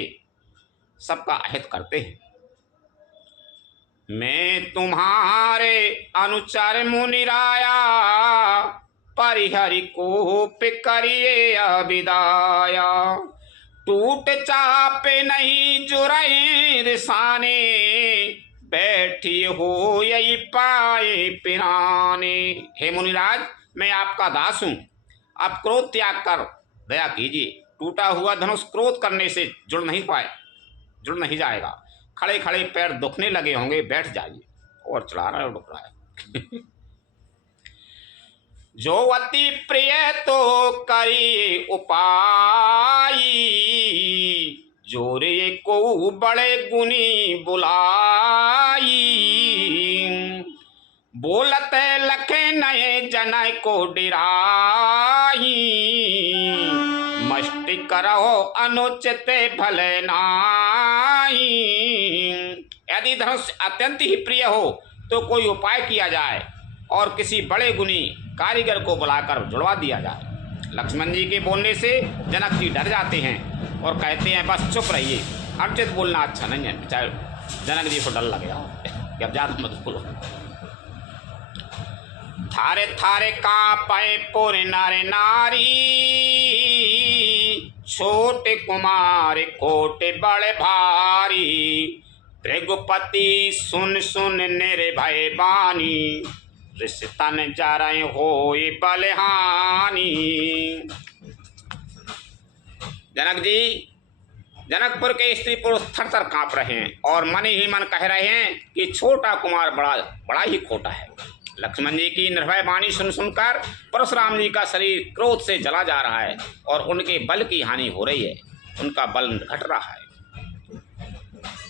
सबका अहित करते हैं। मैं तुम्हारे अनुचर मुनिराया, परिहरि कोप करिए अविदाया। टूट चापे नहीं जुरई रिसाने, बैठी हो यही पाए पिराने। हे मुनिराज, मैं आपका दास हूँ। आप क्रोध त्याग कर दया कीजिए। टूटा हुआ धनुष क्रोध करने से जुड़ नहीं जाएगा। खड़े खड़े पैर दुखने लगे होंगे, बैठ जाइए। और चढ़ा रहा है, उड़ रहा है। जो अति प्रिय तो करी उपाय, जोरे को बड़े गुनी बुलाई। बोलत लखे नए जनय को डिराई, मस्ती करो अनुचित भले नाई। यदि धनुष अत्यंत ही प्रिय हो तो कोई उपाय किया जाए और किसी बड़े गुनी कारीगर को बुलाकर जुड़वा दिया जाए। लक्ष्मण जी के बोलने से जनक जी डर जाते हैं और कहते हैं बस चुप रहिए, अनुचित बोलना अच्छा नहीं है। बेचारे जनक जी को डर लग गया कि अब ज्यादा मत बोलो। थारे थारे कांपे पुर नर नारी, छोटे कुमार कोटे बड़े भारी। त्रिगुपति सुन सुन निर्भय बानी, रिश्तन जा रहे हो बलहानी। जनक जी, जनकपुर के स्त्री पुरुष थर थर कांप रहे हैं और मन ही मन कह रहे हैं कि छोटा कुमार बड़ा ही खोटा है। लक्ष्मण जी की निर्भय वाणी सुन सुनकर परशुराम जी का शरीर क्रोध से जला जा रहा है और उनके बल की हानि हो रही है, उनका बल घट रहा है।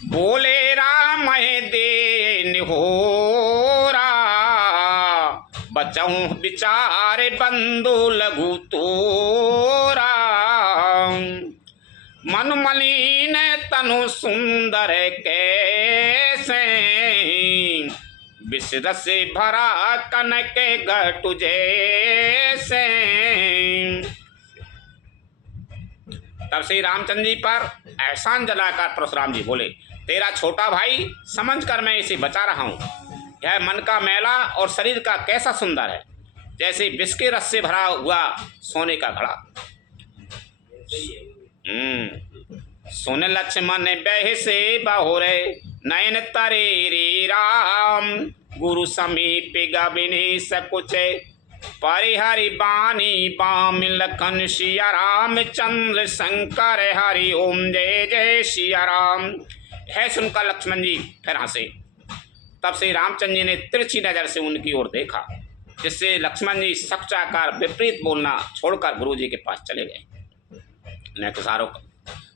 बोले राम दे निहोरा, बचऊं बिचारे बंधु लघु तोरा। मन मलिन तनु सुंदर कैसे, विषद से भरा कनक घटु जैसे। तब श्री रामचंद्र जी पर एहसान जलाकर परशुराम जी बोले, तेरा छोटा भाई समझकर मैं इसे बचा रहा हूँ। यह मन का मैला और शरीर का कैसा सुंदर है, जैसे विष के रस से भरा हुआ सोने का घड़ा। सुन लक्ष्मण बह से बहुरे, नयन तरे रे राम। गुरु समीप गबिनी सकुचे, परिहरि बानी बाम लखन सिया राम। चंद्र शंकर हरि ओम जय जय सिया राम। है सुनकर लक्ष्मण जी फिर हंसे। तब से रामचंद्र जी ने तिरछी नजर से उनकी ओर देखा, जिससे लक्ष्मण जी सकचाकर विपरीत बोलना छोड़कर गुरु जी के पास चले गए। न तो सारों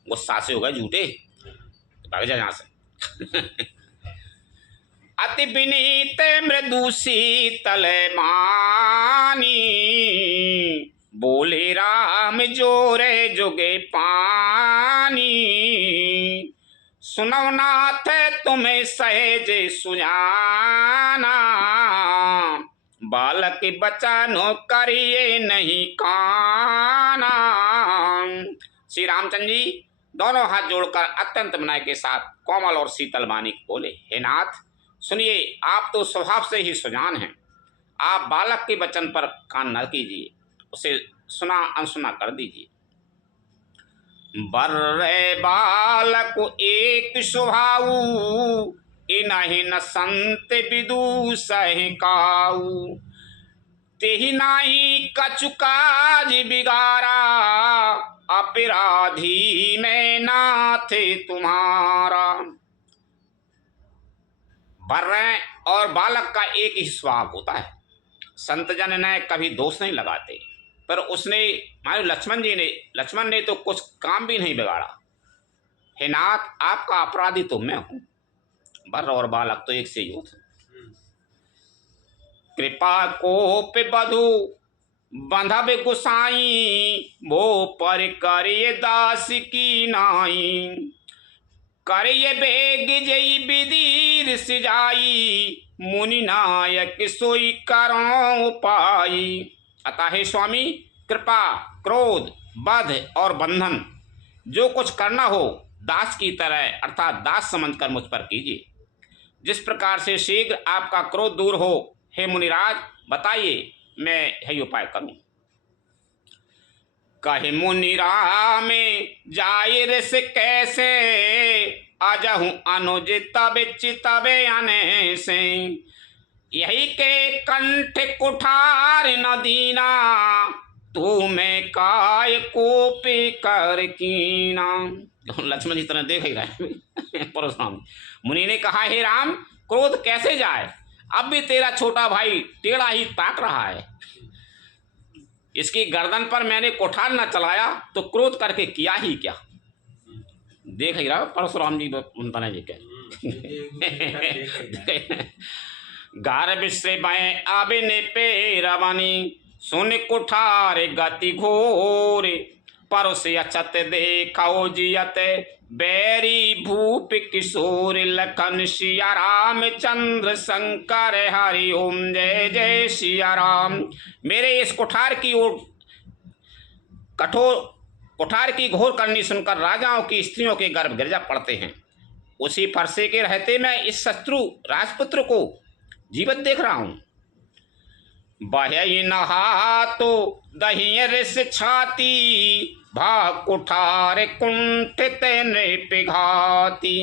गुस्सा से हो गए झूठे, भाग जा यहाँ से। अति विनीत मृदु शीतल मानी, बोले राम जोरे जुगे पानी। सुनो नाथ तुम्हें सहज सुजाना, बालक बचनो करिए नहीं काना। श्री रामचंद्र जी दोनों हाथ जोड़कर अत्यंत विनय के साथ कोमल और शीतल वाणी बोले, हे नाथ सुनिए, आप तो स्वभाव से ही सुजान हैं। आप बालक के वचन पर कान न कीजिए, उसे सुना अनसुना कर दीजिए। बर्रे बालक एक स्वभाव, इनहि न संत विदु सहि काऊ। तेहि नाही कछु काज बिगारा, अपराधी में नाथ तुम्हारा। बर्रे और बालक का एक ही स्वभाव होता है। संतजन ने कभी दोष नहीं लगाते, पर उसने मानो लक्ष्मण ने तो कुछ काम भी नहीं बिगाड़ा। हे नाथ, आपका अपराधी तो मैं हूं। बर्र और बालक तो एक से ही होते। कृपा कोप बधु बंधब गुसाई, वो पर करिए दास की नाई। करिए बेग जई विधि सिजाई, मुनि नायक सोई करो पाई। अतः हे स्वामी, कृपा, क्रोध, बध और बंधन जो कुछ करना हो दास की तरह अर्थात दास समझकर मुझ पर कीजिए। जिस प्रकार से शीघ्र आपका क्रोध दूर हो, हे मुनिराज बताइए, मैं यही उपाय करूं। कहे मुनिराम जाय रस कैसे, अजहूं अनुज तब चितबे अने से। यही के कंठ कुठार न दीना, तू मैं काय कोपे कर कीना। लक्ष्मण जी तरह देख ही रहे परशुराम। मुनि ने कहा, हे राम, क्रोध कैसे जाए, अब भी तेरा छोटा भाई टेढ़ा ही ताक रहा है। इसकी गर्दन पर मैंने कुठार न चलाया तो क्रोध करके किया ही क्या। देख ही रहा परशुराम जी बताने जी क्या गार बिस्रे बाएं आबे ने पे रवानी सुन कुठार गति घोर परोसे अचत देखाओ जियत बैरी भूप किशोर लखन सिया राम चंद्र शंकर हरि ओम जय जय सिया राम। मेरे इस कुठार की ओर कठोर कुठार की घोर करनी सुनकर राजाओं की स्त्रियों के गर्भ गिरजा पड़ते हैं। उसी फरसे के रहते मैं इस शत्रु राजपुत्र को जीवित देख रहा हूं। बही नहा तो दही रिस छाती भा कुठार कुंठित पिघाती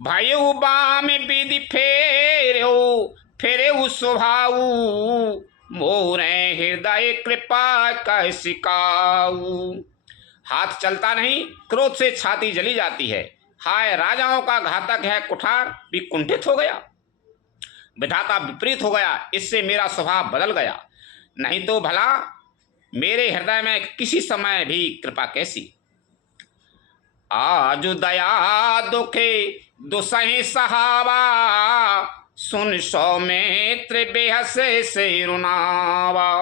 भयो बाम विधि फेरो फेरे स्वभाऊ मोरे हृदय कृपा कह सिकाऊ। हाथ चलता नहीं, क्रोध से छाती जली जाती है। हाय राजाओं का घातक है कुठार भी कुंठित हो गया, विधाता विपरीत हो गया, इससे मेरा स्वभाव बदल गया। नहीं तो भला मेरे हृदय में किसी समय भी कृपा कैसी। आज दया दुखे दुसहि सहावा सुन सौमित्र बेहसे से रुनावा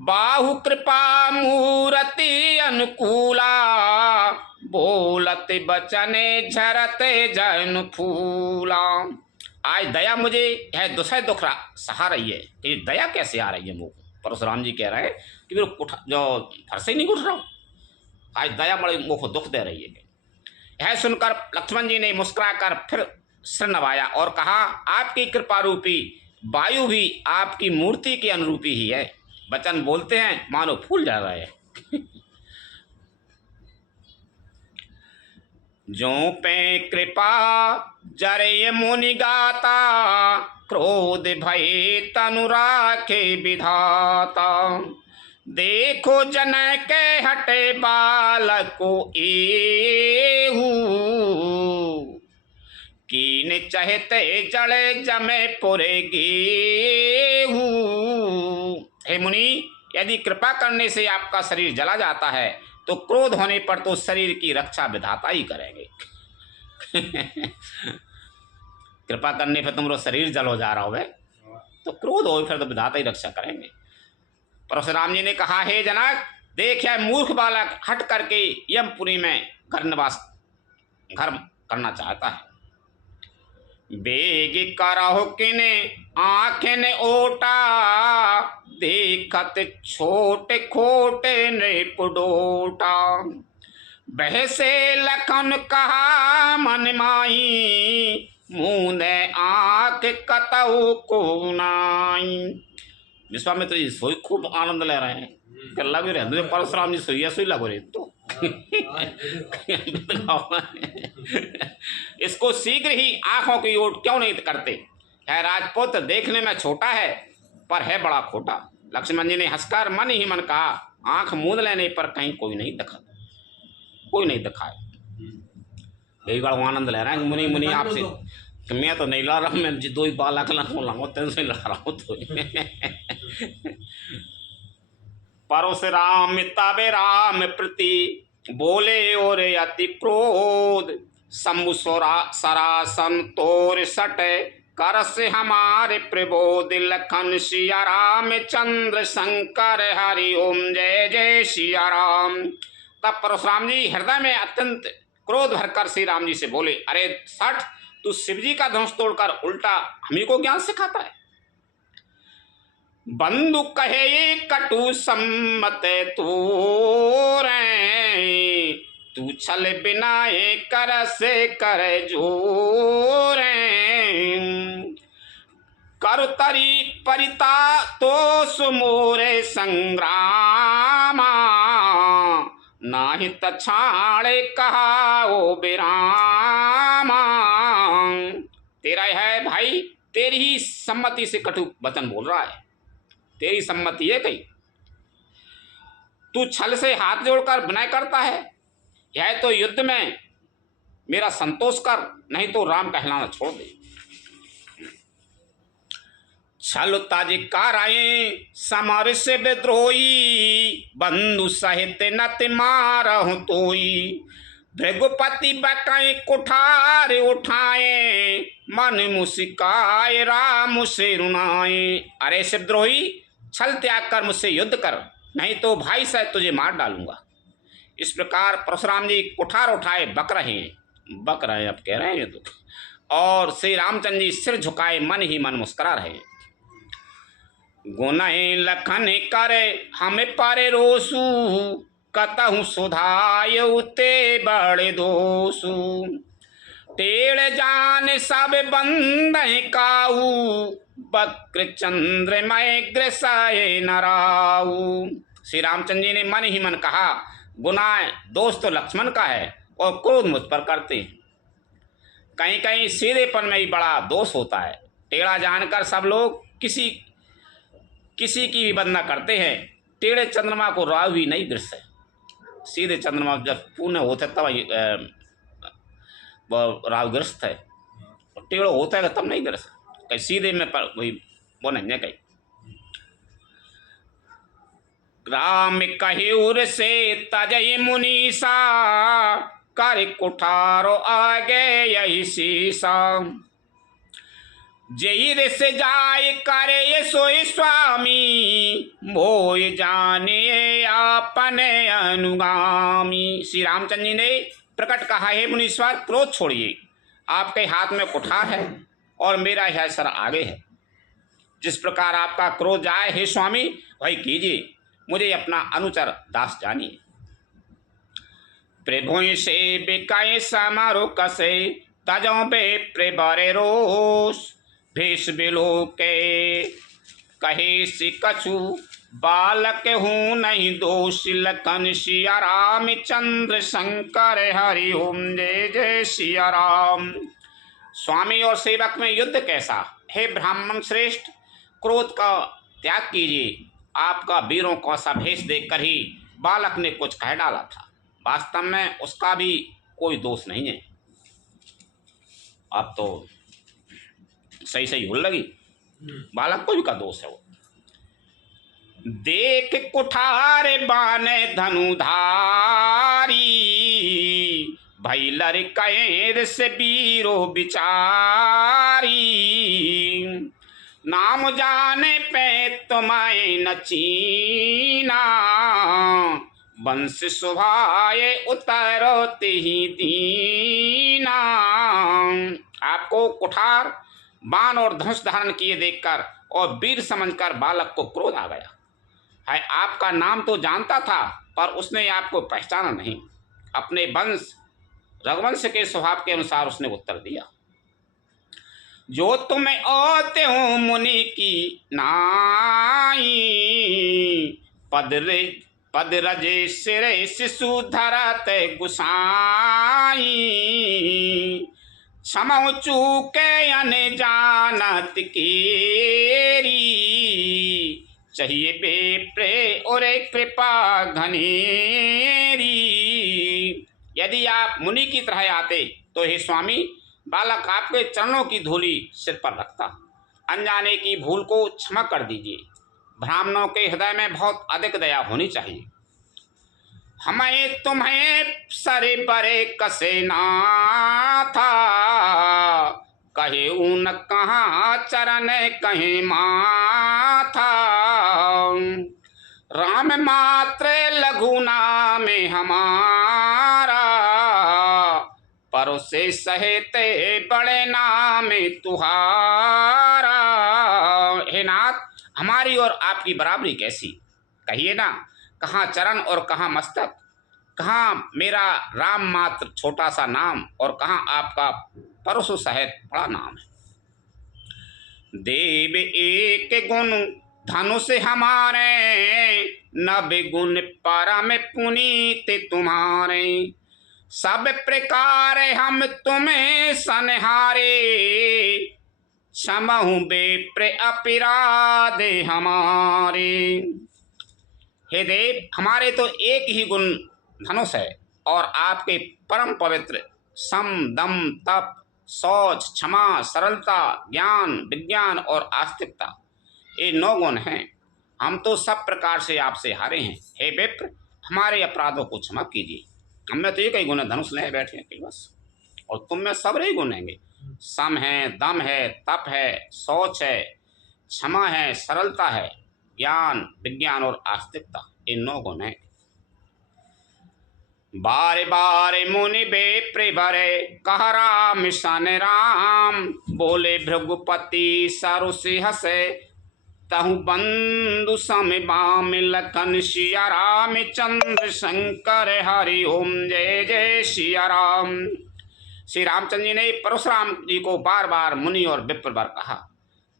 बाहु कृपा मूर्ति अनुकूला बोलत बचने झरते जन फूला। आज दया मुझे है दुसह दुख सहा रही है कि दया कैसे आ रही है मुँह। परशुराम जी कह रहे हैं कि मेरे जो फरसे नहीं उठ रहा हूँ, आज दया बड़े मुँह को दुख दे रही है। यह सुनकर लक्ष्मण जी ने मुस्कुराकर फिर सिर नवाया और कहा आपकी कृपा रूपी वायु भी आपकी मूर्ति के अनुरूपी ही है। वचन बोलते हैं मानो फूल जा रहे हैं। जो पे कृपा जरे मुनि गाता क्रोध भय तनु राखे विधाता देखो जन के हटे बालको एहू कीन चहते जड़े जमे पुरे गेहू। हे मुनि, यदि कृपा करने से आपका शरीर जला जाता है तो क्रोध होने पर तो शरीर की रक्षा विधाता ही करेंगे। कृपा करने पर तुम्हारा शरीर जल हो जा रहा हो तो क्रोध हो फिर तो विधाता ही रक्षा करेंगे। परशुराम जी ने कहा हे जनक, देख यह मूर्ख बालक हट करके यमपुरी में घर करना चाहता है। बेग करहो किने आँखें ओटा देखत छोटे खोटे ने पुडोटा बहसे लखन कहा मन माही मुँह आँख कतऊ को नाई। विश्वामित्र जी सोई खूब आनंद ले रहे हैं, गल्ला भी रहते परशुराम जी सोई सोई लगो रहे तो इसको शीघ्र ही आंखों की ओर क्यों नहीं करते। है राजपुत देखने में छोटा है पर है बड़ा खोटा। लक्ष्मण जी ने हंसकर मन ही मन कहा आंख मूंद लेने पर कहीं कोई नहीं दिखा, कोई नहीं दिखाए। यही बड़ा आनंद ले रहे हैं मुनि मुनि आपसे। मैं तो नहीं ला रहा हूँ, मैं दो ही बालक लाऊंगा तेरे से ला रहा हूँ तो। परशुराम तबे राम प्रति बोले और अति क्रोध शंभु सरासन तोर सट कर से हमारे प्रबोध लखन सिया राम चंद्र शंकर हरि ओम जय जय सिया राम। तब परशुराम जी हृदय में अत्यंत क्रोध भरकर श्री राम जी से बोले अरे सठ, तू शिव जी का धनुष तोड़कर उल्टा हमी को ज्ञान सिखाता है। बंधु कहे कटु सम्मत तोरे तू छल बिनाए कर से कर जोरे कर तरी परिता तो सुमोरे संग्रामा नाही तछाड़े कहा ओ बिरामा। तेरा है भाई, तेरी ही सम्मति से कटु वचन बोल रहा है, तेरी सम्मति है कहीं। तू छल से हाथ जोड़कर विनय करता है, यह तो युद्ध में मेरा संतोष कर, नहीं तो राम कहलाना छोड़ दे। छल ताज काराए समर से विद्रोही, बंधु सहित नत मारहु तोई। भृगुपति बकाए कुठार उठाए, मन मुस्काए राम से रुनाए। अरे शिवद्रोही, छल त्याग कर मुझसे युद्ध कर, नहीं तो भाई साहब तुझे मार डालूंगा। इस प्रकार परशुराम जी कुठार उठाए बक रहे हैं, अब कह रहे हैं तो। और श्री रामचंद्र जी सिर झुकाए मन ही मन मुस्कुरा रहे हैं। गुनहि लखन करे हमें पारे रोसु, कतहु सुधायु ते बड़े दोसु। टेढ़ जान सब बंदहि काऊ, बक्र चंद्र मय ग्रसाए नराऊ। श्री रामचंद्र जी ने मन ही मन कहा, गुनाह दोष तो लक्ष्मण का है और क्रोध मुझ पर करते हैं। कहीं कहीं सीधेपन में ही बड़ा दोष होता है। टेढ़ा जानकर सब लोग किसी की भी वंदना करते हैं। टेढ़े चंद्रमा को राहु ही नहीं गिरते। सीधे चंद्रमा जब पूर्ण होते तब वह राहु ग्रस्त है, और टेढ़ो होता है तब नहीं ग्रस्त। कहीं सीधे में पर वही वो नहीं है। कहीं राम कहिउर से तजय मुनीसा, कर कुठारो आगे यही शीसा। जईर से जाय करे ये सोई स्वामी, मोय जाने आपने अनुगामी। श्री रामचंद्र जी ने प्रकट कहा, हे मुनीश्वर, क्रोध छोड़िए। आपके हाथ में कुठार है और मेरा यह सर आगे है। जिस प्रकार आपका क्रोध जाए हे स्वामी, वही कीजिए। मुझे अपना अनुचर दास जानिए। प्रभु से बिकाए समारो कसे, तजों बे प्रेबरे रोष। भेष बिलो के कहे सि कछु, बालक हूँ नहीं दोष। लखन सिया राम चंद्र शंकर हरि ओम, जय जय सिया राम। स्वामी और सेवक में युद्ध कैसा? हे ब्राह्मण श्रेष्ठ, क्रोध का त्याग कीजिए। आपका वीरों का सा भेष देखकर ही बालक ने कुछ कह डाला था। वास्तव में उसका भी कोई दोष नहीं है। अब तो सही सही भूल लगी, बालक को भी का दोष है वो। देख कुठार बाने धनुधारी, भैलर कैर से वीरो बिचारी। नाम जाने पे तुम्हें न चीना, वंश सुभाए उतरो तिहि दीना। आपको कुठार बाण और धनुष धारण किए देखकर और वीर समझकर बालक को क्रोध आ गया है। आपका नाम तो जानता था, पर उसने आपको पहचाना नहीं। अपने वंश रघुवंश के स्वभाव के अनुसार उसने उत्तर दिया, जो तुम्हें ओते हो मुनि की नाई। पद रजे सिरे शिशु धरत गुसाई। क्षमो चूके अनजानत केरी, चाहिए बेप्रे और कृपा घनेरी। यदि आप मुनि की तरह आते तो हे स्वामी, बालक आपके चरणों की धूलि सिर पर रखता। अनजाने की भूल को क्षमा कर दीजिए। ब्राह्मणों के हृदय में बहुत अधिक दया होनी चाहिए। हमें तुम्हें सरे परे कसे ना था, कहे ऊन कहाँ चरण कहे माथा। राम मात्र लघु नाम हमारा, परोसे सहेते बड़े नाम तुहारा। हे नाथ, हमारी और आपकी बराबरी कैसी? कहिए ना, कहाँ चरण और कहाँ मस्तक, कहाँ मेरा राम मात्र छोटा सा नाम और कहाँ आपका परसु सहित बड़ा नाम है। देव एक गुण धनुष हमारे, नब गुण परम पुनीत तुम्हारे। सब प्रकार हम तुम्हें सनहारे, क्षमहु बेप्र अपराध हमारे। हे देव, हमारे तो एक ही गुण धनुष है और आपके परम पवित्र सम दम तप शौच क्षमा सरलता ज्ञान विज्ञान और आस्तिकता, ये 9 गुण हैं। हम तो सब प्रकार से आपसे हारे हैं। हे विप्र, हमारे अपराधों को क्षमा कीजिए। हम में तो एक ही गुण है, धनुष ले बैठे हैं बस, और तुम में सब रही गुण हैंगे। सम है, दम है, तप है, शौच है, क्षमा है, सरलता है, ज्ञान, विज्ञान और आस्तिकता, ये 9 गुण हैं। बारे बारे मुनि बेप्रे बरे कह राम सन राम, बोले भृगुपति सरुषि हसे, तहु बंधु सम बाम लखन सिया राम चंद्र शंकर हरि ओम जय जय सिया राम। श्री रामचंद्र जी ने परशुराम जी को बार बार मुनि और विप्र वर कहा।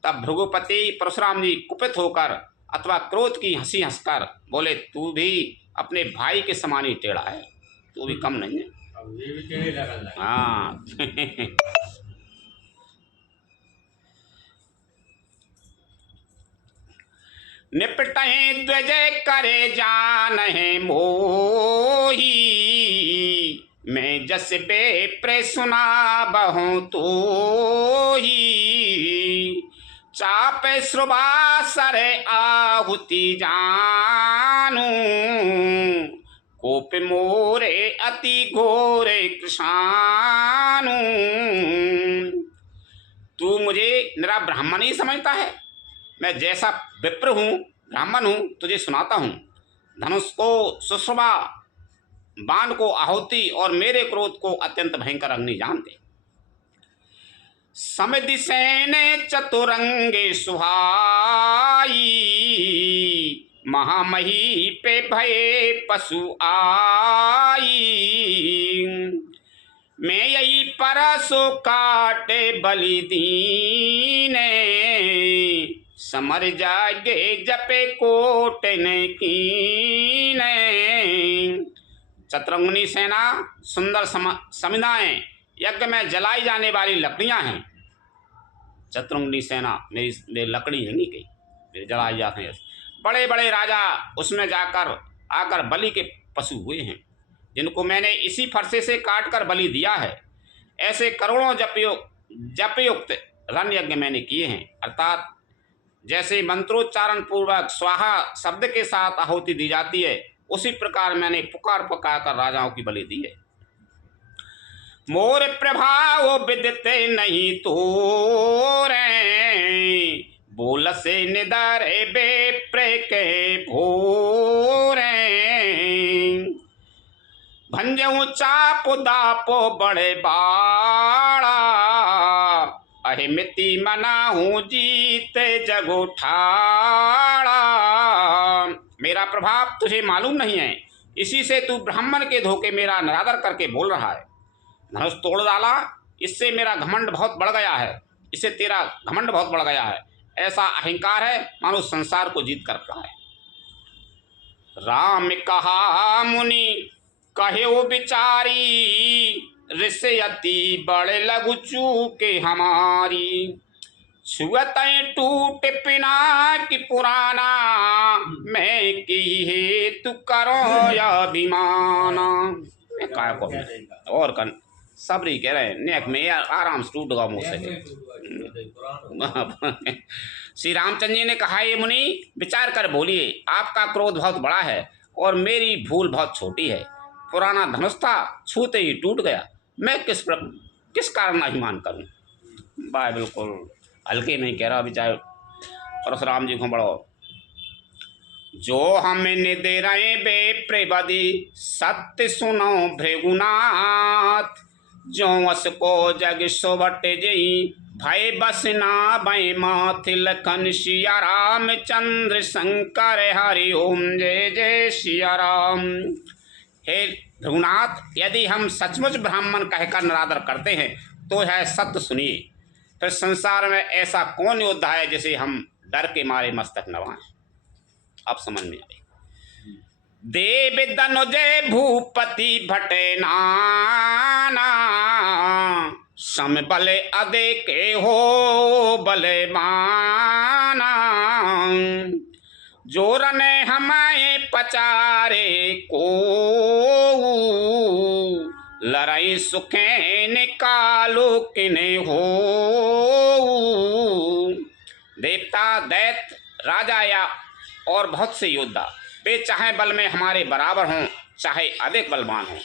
तब भृगुपति परशुराम जी कुपित होकर अथवा क्रोध की हंसी हंसकर बोले, तू भी अपने भाई के समान ही टेढ़ा है, तू भी कम नहीं है। अब ये भी टेढ़े लगल है। हाँ निपटहे द्वज करे जान है मोही, मैं जस बेप्र सुना बहु तो ही, चाप श्रुबासर आहुति जानू, कोप मोरे अति घोरे कृषाणु। तू मुझे मेरा ब्राह्मण ही समझता है? मैं जैसा विप्र हूँ, ब्राह्मण हूँ, तुझे सुनाता हूँ। धनुष को सुश्रवा, बाण को आहुति और मेरे क्रोध को अत्यंत भयंकर अग्नि जानते। समदिसेन चतुरंगे सुहाई, महामही पे भये पशु आई, मैं यही परसो काटे बलि दीने, समर जागे जपे कोट ने कीने। चतुरंगनी सेना सुंदर समिधाएं यज्ञ में जलाई जाने वाली लकड़ियां हैं। चतुरंगनी सेना मेरी लकड़ी है नहीं कहीं जलाई जाते हैं। बड़े बड़े राजा उसमें जाकर आकर बलि के पशु हुए हैं, जिनको मैंने इसी फरसे से काट कर बलि दिया है। ऐसे करोड़ों जपयुक्त रण यज्ञ मैंने किए हैं। अर्थात जैसे मंत्रोच्चारण पूर्वक स्वाहा शब्द के साथ आहुति दी जाती है, उसी प्रकार मैंने पुकार पुकार कर राजाओं की बलि दी है। मोर प्रभाव विदिते नहीं तोरे, बोल से निदर बेप्र के भोरे, भंजऊ चाप दापो बड़े बाड़ा, अहिमिति मनाहू जीत जगो ठाड़ा। मेरा प्रभाव तुझे मालूम नहीं है, इसी से तू ब्राह्मण के धोखे मेरा निरादर करके बोल रहा है। धनुष तोड़ डाला, इससे मेरा घमंड बहुत बढ़ गया है, इससे तेरा घमंड बहुत बढ़ गया है। ऐसा अहंकार है मानो संसार को जीत कर रहा है। राम कहा मुनि कहे वो बिचारी, ऋषयति बड़े लघु चूके हमारी, छुअत टूट पिना की पुराना, मैं की है तू करो या अभिमाना। मैं काय को और कन सबरी कह रहे हैं नेक में यार आराम से टूट गया मुँह से। श्री रामचंद्र जी ने कहा, ये मुनि विचार कर बोलिए, आपका क्रोध बहुत बड़ा है और मेरी भूल बहुत छोटी है। पुराना धनुष था, छूते ही टूट गया, मैं किस कारण अभिमान करूं। भाई बिल्कुल हल्के नहीं कह रहा बेचारे परशुराम जी को बड़ो। जो हम दे रहे बेप्रेबदी सत्य सुनो भृगुनाथ, जो अस को जग सोबट जई भय बसना भय माथ, लखन सिया राम चंद्र शंकर हरि ओम जय जय सिया राम। हे भृगुनाथ, यदि हम सचमुच ब्राह्मण कहकर निरादर करते हैं तो है सत्य सुनिए। फिर संसार में ऐसा कौन योद्धा है जिसे हम डर के मारे मस्तक नवाएं। अब समझ में आए। देव दनुजय भूपति भटे नाना, सम बले अदे के हो बले माना, जोरने हमारे पचारे को, लड़ाई सुखे निकालो किने हो। देवता दैत्य राजा या और बहुत से योद्धा, वे चाहे बल में हमारे बराबर हों चाहे अधिक बलवान हों,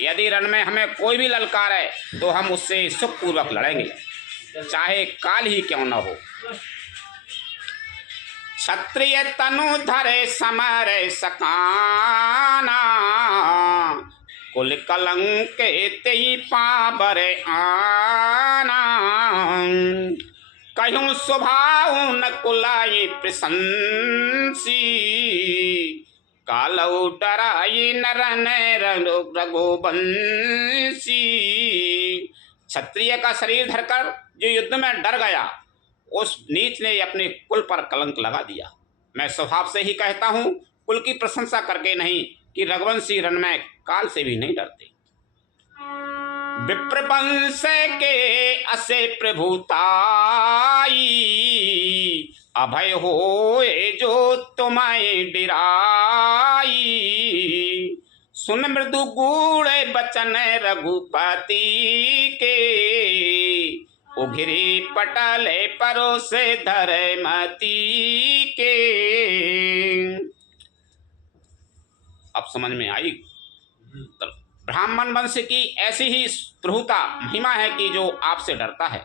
यदि रण में हमें कोई भी ललकारे तो हम उससे सुखपूर्वक लड़ेंगे, चाहे काल ही क्यों न हो। क्षत्रिय तनु धरे समर सकाना, कुल कलंक तेई पावर आना। कहूँ स्वभाव न कुलाई प्रशंसी, कालौ डराई नरन रघुवंशी। क्षत्रिय का शरीर धरकर जो युद्ध में डर गया, उस नीच ने अपने कुल पर कलंक लगा दिया। मैं स्वभाव से ही कहता हूँ, कुल की प्रशंसा करके नहीं, कि रघुवंशी रण में काल से भी नहीं डरते। विप्रवंश के असे प्रभुताई, अभय होए जो तुम्हें डिराई। सुन मृदु गूढ़ बचन रघुपति के, उघिरी पटले परोसे धर्मती के। अब समझ में आई। ब्राह्मण वंश की ऐसी ही प्रभुता महिमा है कि जो आपसे डरता है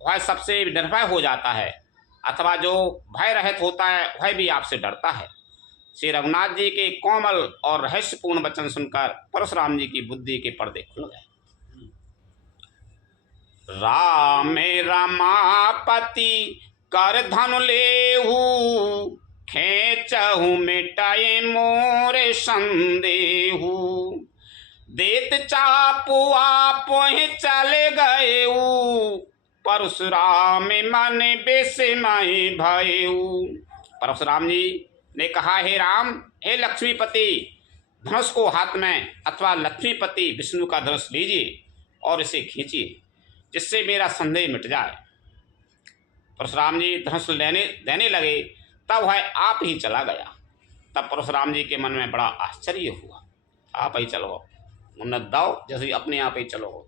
वह सबसे निर्भय हो जाता है, अथवा जो भय रहित होता है वह भी आपसे डरता है। श्री रघुनाथ जी के कोमल और रहस्यपूर्ण वचन सुनकर परशुराम जी की बुद्धि के पर्दे खुल गए। राम रमापति कर धनु लेहू, खेचहु मिटाए मोरे संदेहू। देत चापू आप चले गए, परशुराम मन बेसमय भयऊ। परशुराम जी ने कहा, हे राम, हे लक्ष्मीपति, धनुष को हाथ में अथवा लक्ष्मीपति विष्णु का धनुष लीजिए और इसे खींचिए, जिससे मेरा संदेह मिट जाए। परशुराम जी धनुष देने लगे, तब वह आप ही चला गया। तब परशुराम जी के मन में बड़ा आश्चर्य हुआ। आप ही चलो, उन्नत दाओ जैसे अपने आप ही चलो।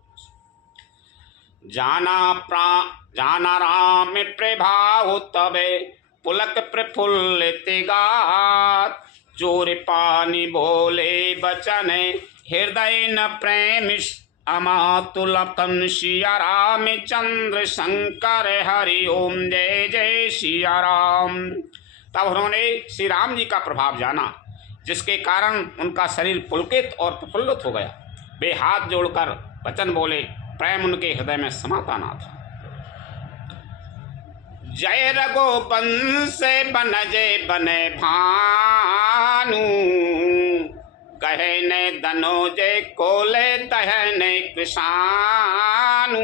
जाना राम प्रभाव तबे, पुलक प्रफुल्लित गात। जोर पानी बोले बचन, हृदय न प्रेम अमातुल। सिया राम चंद्र शंकर हरि ओम, जय जय सिया राम। तब उन्होंने श्री राम जी का प्रभाव जाना, जिसके कारण उनका शरीर पुलकित और प्रफुल्लित हो गया। वे हाथ जोड़कर वचन बोले, प्रेम उनके हृदय में समाता ना था। जय रघुवंश बन जय बने भानु, कहे ने दनोजय कोले दहने कृषानु।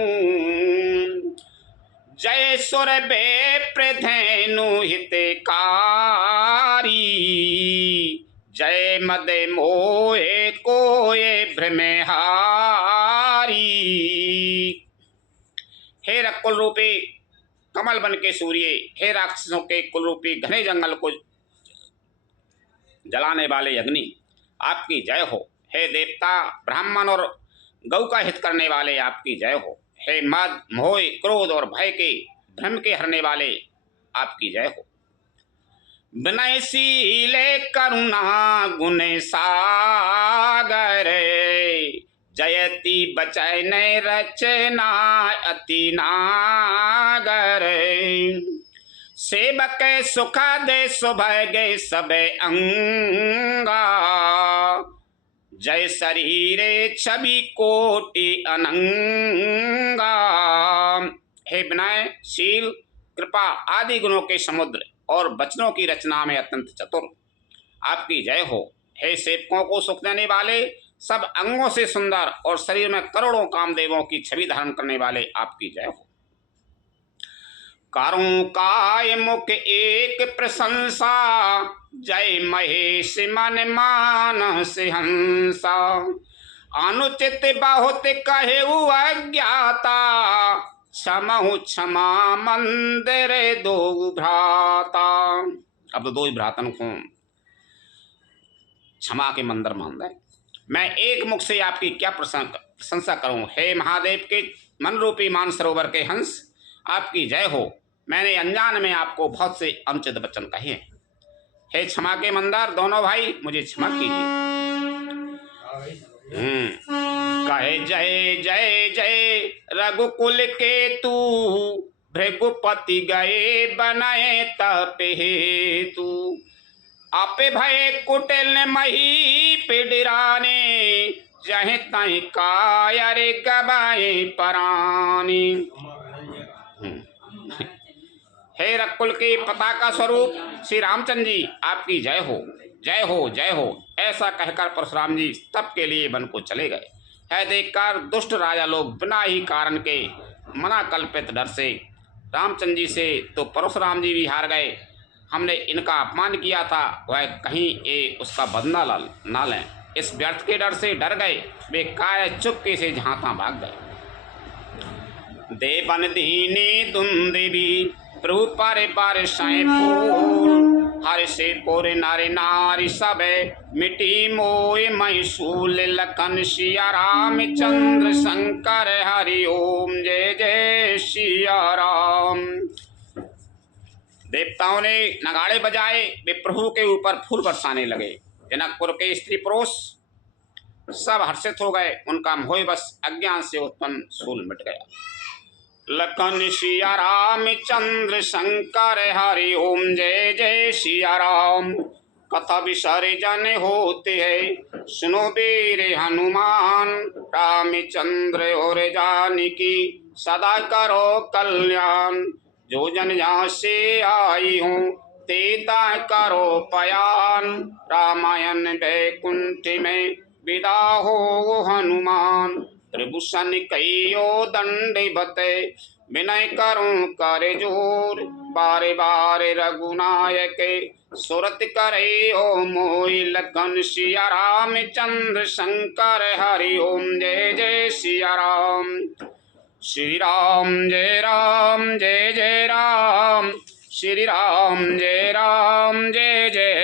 जय सुर बे प्रधेनु हितकारी, जय मदे मोहे कोये भ्रमे हारी। हे कुल रूपी कमल बन के सूर्य, हे राक्षसों के कुल रूपी घने जंगल को जलाने वाले अग्नि, आपकी जय हो। हे देवता, ब्राह्मण और गौ का हित करने वाले, आपकी जय हो। हे मद मोह क्रोध और भय के भ्रम के हरने वाले, आपकी जय हो। विनयशीले करुणा गुण सागर, जयति बचन रचना अति नागर। सेवक सुख दे सुभगे सब अंगा, जय शरीरे छवि कोटि अनंगा। हे विनय, शील, कृपा आदि गुणों के समुद्र और वचनों की रचना में अत्यंत चतुर, आपकी जय हो। हे सेवकों को सुख देने वाले, सब अंगों से सुंदर और शरीर में करोड़ों कामदेवों की छवि धारण करने वाले, आपकी जय हो। करऊं काय मुख एक प्रशंसा, जय महेश मन मानस हंसा। अनुचित बहुत कहे अज्ञाता, क्षमहु क्षमा मंदिर दो भ्राता। अब तो दो भ्रातन को क्षमा के मंदिर मान दे। मैं एक मुख से आपकी क्या प्रशंसा करूं। हे महादेव के मन रूपी मानसरोवर के हंस, आपकी जय हो। मैंने अनजान में आपको बहुत से अनुचित वचन कहे हैं। हे क्षमा के मंदार दोनों भाई, मुझे क्षमा कीजिए। हाँ भाई, समझ गया। कहे जय जय जय रघुकुल के तू, भृगुपति गए बनाए तप हेतु। आपे भय कुटिल मही पिडराने, जहे तहि कायर गवाए परानी। हे रघुकुल के पताका स्वरूप श्री रामचंद्र जी, आपकी जय हो, जय हो, जय हो। ऐसा कहकर परशुराम जी तप के लिए वन को चले गए। है देखकर दुष्ट राजा लोग बिना ही कारण के मना कल्पित डर से रामचंद्र जी से तो परशुराम जी भी हार गए। हमने इनका अपमान किया था, वह कहीं ये उसका बदला ना लें, इस व्यर्थ के डर से डर गए। वे काय चुपके से जहाँ तहाँ भाग गए। देवन दीनी दुंदेवी प्रभु पारे पारे साए फूल, हर से पोरे नारे नारी सब मिटी मोय मैसूल। लखन सिया राम चंद्र शंकर हरि ओम, जय जय सिया राम। देवताओं ने नगाड़े बजाए, वे प्रभु के ऊपर फूल बरसाने लगे। जनकपुर के स्त्री पुरुष सब हर्षित हो गए, उनका मोह बस अज्ञान से उत्पन्न शूल मिट गया। लखन सिया राम चंद्र शंकर हरि ओम, जय जय सिया राम। कथा विसर्जन होते है सुनो वीर हनुमान, रामचंद्र और जानकी सदा करो कल्याण। जो जन यहाँ से आई हूँ तेता करो पयान, रामायण वैकुंठ में विदा हो हनुमान। त्रिभुवन कइयो दंडवत विनय करूं कर जोर, बारे बारे रघुनायक सुरत करे ओ मोहि। लखन सिया राम चंद्र शंकर हरि ओम, जय जय सिया राम। श्री राम जय राम, जय जय राम। श्री राम जय राम, जय जय